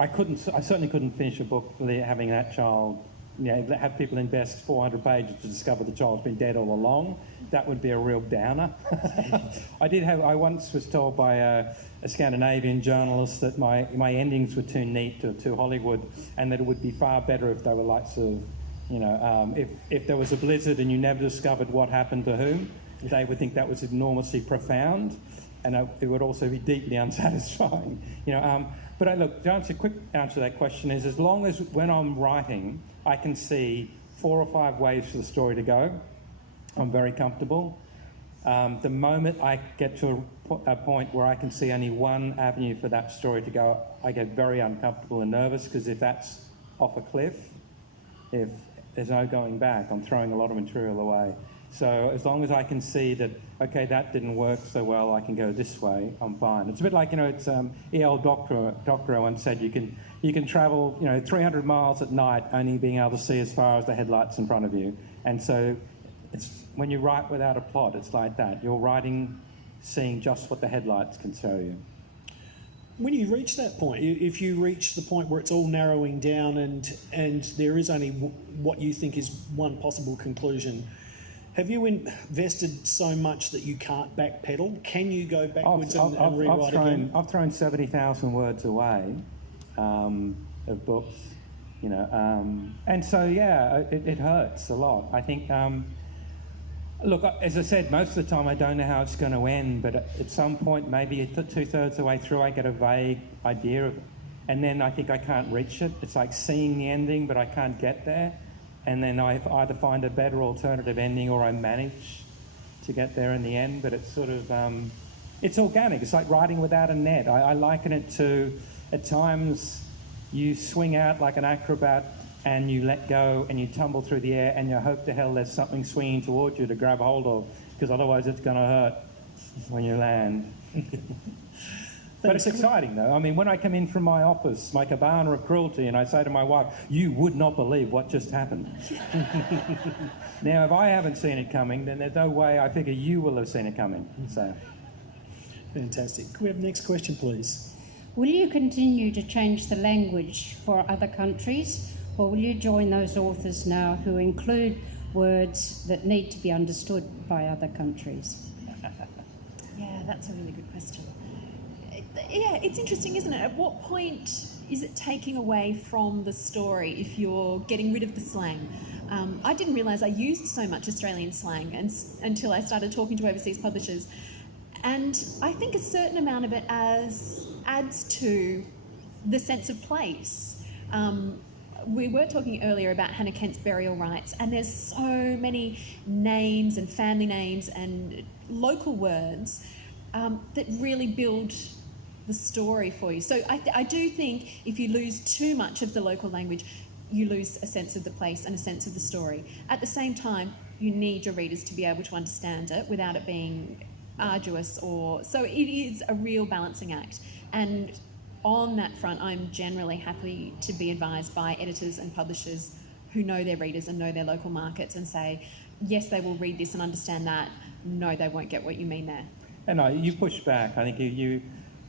I certainly couldn't finish a book having that child, have people invest 400 pages to discover the child's been dead all along. That would be a real downer. I once was told by a Scandinavian journalist that my endings were too neat or too Hollywood, and that it would be far better if they were like sort of, if there was a blizzard and you never discovered what happened to whom, they would think that was enormously profound, and it would also be deeply unsatisfying. But look, quick answer to that question is, as long as when I'm writing, I can see 4 or 5 ways for the story to go, I'm very comfortable. The moment I get to a point where I can see only one avenue for that story to go, I get very uncomfortable and nervous, because if that's off a cliff, if there's no going back, I'm throwing a lot of material away. So as long as I can see that, okay, that didn't work so well, I can go this way, I'm fine. It's a bit like, it's E.L. Doctorow once said you can travel 300 miles at night only being able to see as far as the headlights in front of you. And so it's when you write without a plot, it's like that. You're writing seeing just what the headlights can show you. When you reach that point, if you reach the point where it's all narrowing down and there is only what you think is one possible conclusion, have you invested so much that you can't backpedal? Can you go backwards and rewrite again? I've thrown 70,000 words away of books, and so it hurts a lot. I think. Look, as I said, most of the time I don't know how it's going to end, but at some point, maybe 2/3 of the way through, I get a vague idea of it, and then I think I can't reach it. It's like seeing the ending, but I can't get there. And then I either find a better alternative ending, or I manage to get there in the end. But it's sort of, it's organic. It's like riding without a net. I liken it to, at times, you swing out like an acrobat and you let go and you tumble through the air and you hope to hell there's something swinging towards you to grab hold of, because otherwise it's going to hurt when you land. But it's exciting, though. I mean, when I come in from my office, my cabana of cruelty, and I say to my wife, you would not believe what just happened. Now, if I haven't seen it coming, then there's no way I figure you will have seen it coming. So, fantastic. Can we have the next question, please? Will you continue to change the language for other countries, or will you join those authors now who include words that need to be understood by other countries? Yeah, that's a really good question. Yeah, it's interesting, isn't it? At what point is it taking away from the story if you're getting rid of the slang? I didn't realise I used so much Australian slang until I started talking to overseas publishers. And I think a certain amount of it adds to the sense of place. We were talking earlier about Hannah Kent's burial rites, and there's so many names and family names and local words that really build the story for you. So I do think if you lose too much of the local language, you lose a sense of the place and a sense of the story. At the same time, you need your readers to be able to understand it without it being arduous so it is a real balancing act. And on that front, I'm generally happy to be advised by editors and publishers who know their readers and know their local markets and say, yes, they will read this and understand that. No, they won't get what you mean there. And you push back. I think you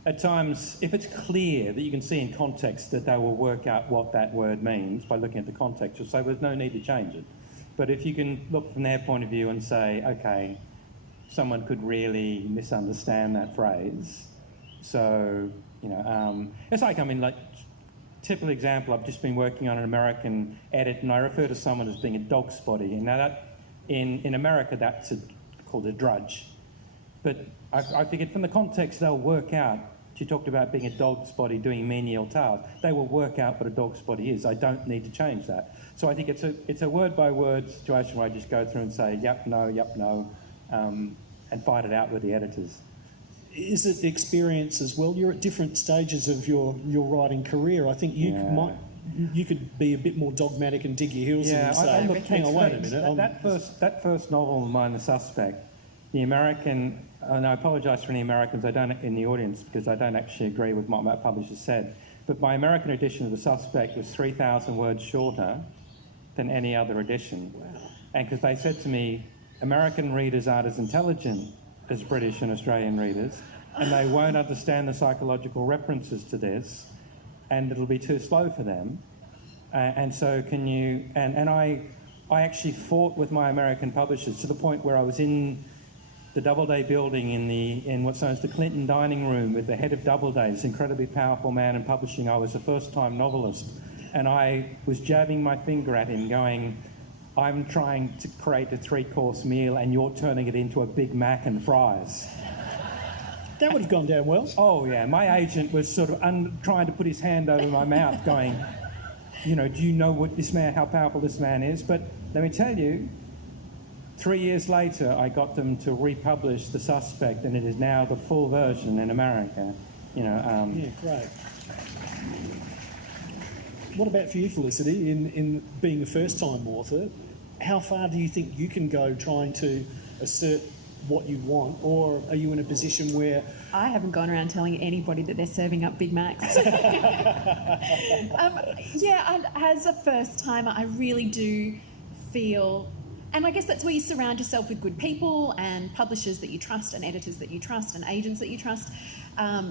at times, if it's clear that you can see in context that they will work out what that word means by looking at the context, you'll say, well, there's no need to change it. But if you can look from their point of view and say, okay, someone could really misunderstand that phrase. So, it's like, typical example, I've just been working on an American edit, and I refer to someone as being a dog spotty. And now that, in America, that's called a drudge. But I figured from the context, they'll work out. She talked about being a dog spotty doing menial tasks. They will work out what a dog spotty is. I don't need to change that. So I think it's a word-by-word situation where I just go through and say, yep, no, and fight it out with the editors. Is it experience as well? You're at different stages of your writing career. I think you could be a bit more dogmatic and dig your heels in and say, hang on, wait a minute. That first novel of mine, The Suspect, the American, and I apologise for any Americans in the audience because I don't actually agree with what my publisher said, but my American edition of The Suspect was 3,000 words shorter than any other edition. Wow. And because they said to me, American readers aren't as intelligent as British and Australian readers, and they won't understand the psychological references to this, and it'll be too slow for them. And so can you... And I actually fought with my American publishers to the point where I was in the Doubleday building in what's known as the Clinton dining room with the head of Doubleday, this incredibly powerful man in publishing. I was a first-time novelist, and I was jabbing my finger at him going, I'm trying to create a 3-course meal and you're turning it into a Big Mac and fries. That would have gone down well. Oh, yeah. My agent was sort of trying to put his hand over my mouth going, do you know how powerful this man is? But let me tell you, 3 years later, I got them to republish The Suspect, and it is now the full version in America. Yeah, great. What about for you, Felicity, in being a first-time author? How far do you think you can go trying to assert what you want, or are you in a position where... I haven't gone around telling anybody that they're serving up Big Macs. As a first-timer, I really do feel... And I guess that's where you surround yourself with good people and publishers that you trust and editors that you trust and agents that you trust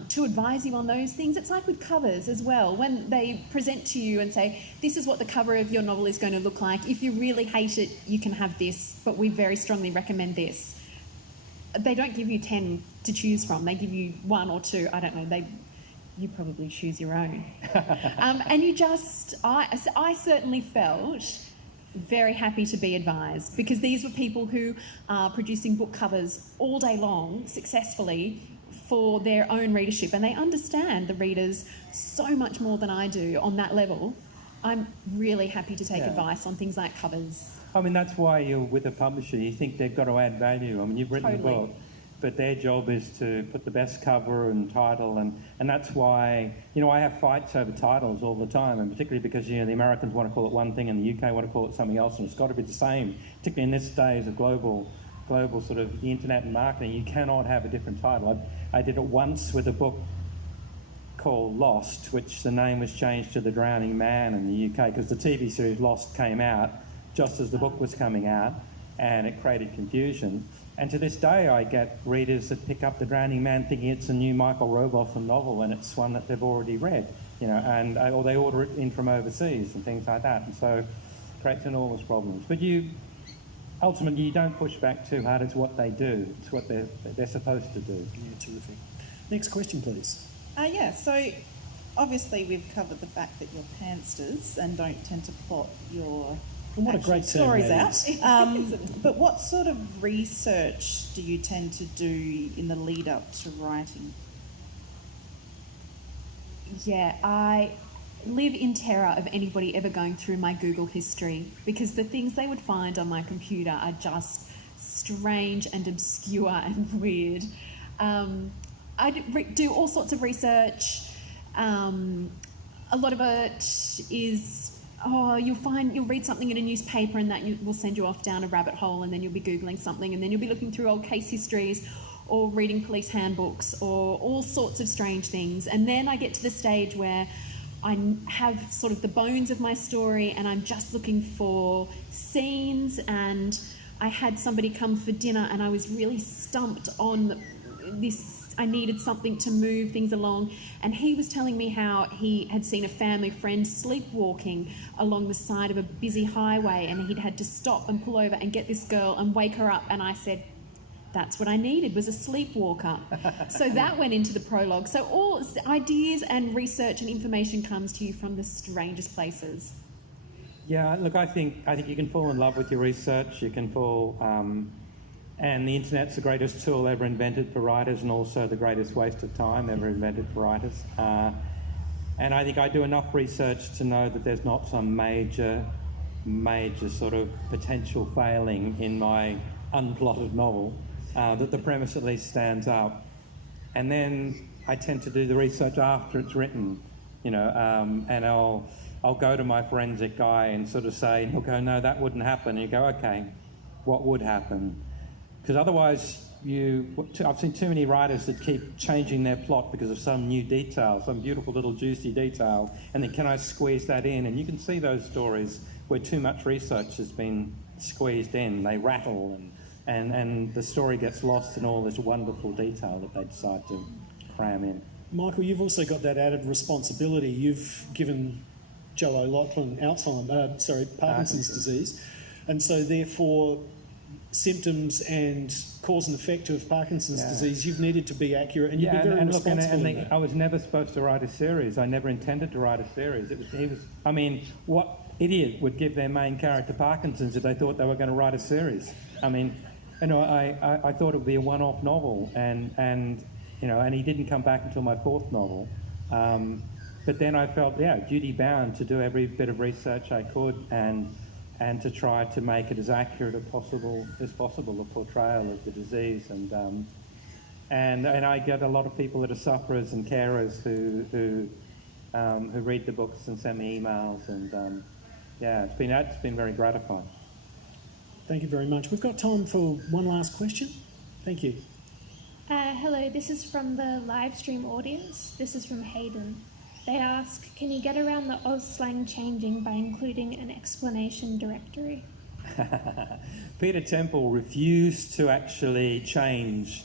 to advise you on those things. It's like with covers as well. When they present to you and say, this is what the cover of your novel is going to look like. If you really hate it, you can have this, but we very strongly recommend this. They don't give you 10 to choose from. They give you 1 or 2. I don't know. You probably choose your own. And you just... I certainly felt... very happy to be advised, because these were people who are producing book covers all day long successfully for their own readership, and they understand the readers so much more than I do on that level. I'm really happy to take advice on things like covers. I mean, that's why you're with a publisher. You think they've got to add value. I mean, you've written the book, but their job is to put the best cover and title, and that's why, I have fights over titles all the time, and particularly because, the Americans want to call it one thing and the UK want to call it something else, and it's got to be the same, particularly in this days of global sort of the internet and marketing. You cannot have a different title. I did it once with a book called Lost, which the name was changed to The Drowning Man in the UK because the TV series Lost came out just as the book was coming out, and it created confusion. And to this day, I get readers that pick up The Drowning Man thinking it's a new Michael Robotham novel, and it's one that they've already read, or they order it in from overseas and things like that, and so it creates enormous problems. But ultimately, you don't push back too hard. It's what they do. It's what they're supposed to do. Yeah, terrific. Next question, please. So obviously we've covered the fact that you're pantsters and don't tend to plot your stories out. But what sort of research do you tend to do in the lead up to writing? Yeah, I live in terror of anybody ever going through my Google history because the things they would find on my computer are just strange and obscure and weird. I do all sorts of research. A lot of it is, you'll read something in a newspaper and that will send you off down a rabbit hole, and then you'll be Googling something, and then you'll be looking through old case histories or reading police handbooks or all sorts of strange things. And then I get to the stage where I have sort of the bones of my story and I'm just looking for scenes, and I had somebody come for dinner and I was really stumped on this. I needed something to move things along, and he was telling me how he had seen a family friend sleepwalking along the side of a busy highway, and he'd had to stop and pull over and get this girl and wake her up, and I said, that's what I needed, was a sleepwalker. So that went into the prologue. So all ideas and research and information comes to you from the strangest places. Yeah, look, I think you can fall in love with your research. You can fall, and the internet's the greatest tool ever invented for writers, and also the greatest waste of time ever invented for writers. And I think I do enough research to know that there's not some major sort of potential failing in my unplotted novel, that the premise at least stands up. And then I tend to do the research after it's written, and I'll go to my forensic guy and sort of say, and he'll go, no, that wouldn't happen. And you go, okay, what would happen? Because otherwise, I've seen too many writers that keep changing their plot because of some new detail, some beautiful little juicy detail, and then can I squeeze that in? And you can see those stories where too much research has been squeezed in. They rattle and the story gets lost in all this wonderful detail that they decide to cram in. Michael, you've also got that added responsibility. You've given Joe O'Loughlin Parkinson's disease, and so therefore symptoms and cause and effect of Parkinson's disease, you've needed to be accurate, and you've been very responsible. I was never supposed to write a series. I never intended to write a series. What idiot would give their main character Parkinson's if they thought they were going to write a series? I thought it would be a one-off novel, and he didn't come back until my fourth novel. But then I felt, duty-bound to do every bit of research I could and to try to make it as accurate as possible, a portrayal of the disease. And I get a lot of people that are sufferers and carers who read the books and send me emails, and it's been very gratifying. Thank you very much. We've got time for one last question. Thank you. Hello, this is from the live stream audience. This is from Hayden. They ask, can you get around the Oz slang changing by including an explanation directory? Peter Temple refused to actually change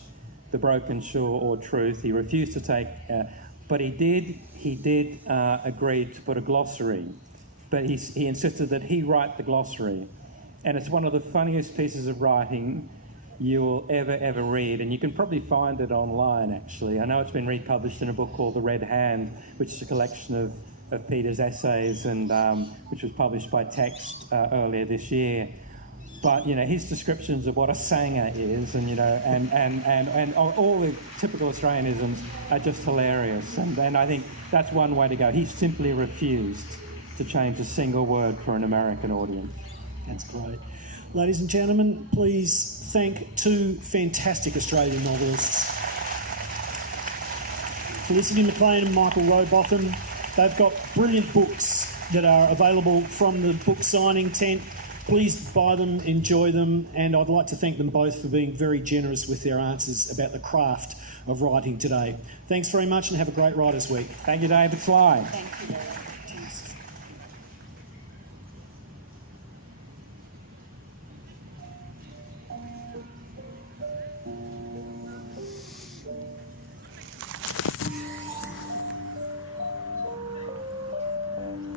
the broken shore or truth. He refused to take, but he did agree to put a glossary. But he insisted that he write the glossary. And it's one of the funniest pieces of writing you will ever read, and you can probably find it online, actually. I know it's been republished in a book called The Red Hand, which is a collection of Peter's essays, and which was published by Text earlier this year. But, his descriptions of what a sanger is, and all the typical Australianisms are just hilarious. And I think that's one way to go. He simply refused to change a single word for an American audience. That's great. Ladies and gentlemen, please thank two fantastic Australian novelists, Felicity Mclean and Michael Robotham. They've got brilliant books that are available from the book signing tent. Please buy them, enjoy them, and I'd like to thank them both for being very generous with their answers about the craft of writing today. Thanks very much and have a great Writers' Week. Thank you, David Sly. Thank you, David.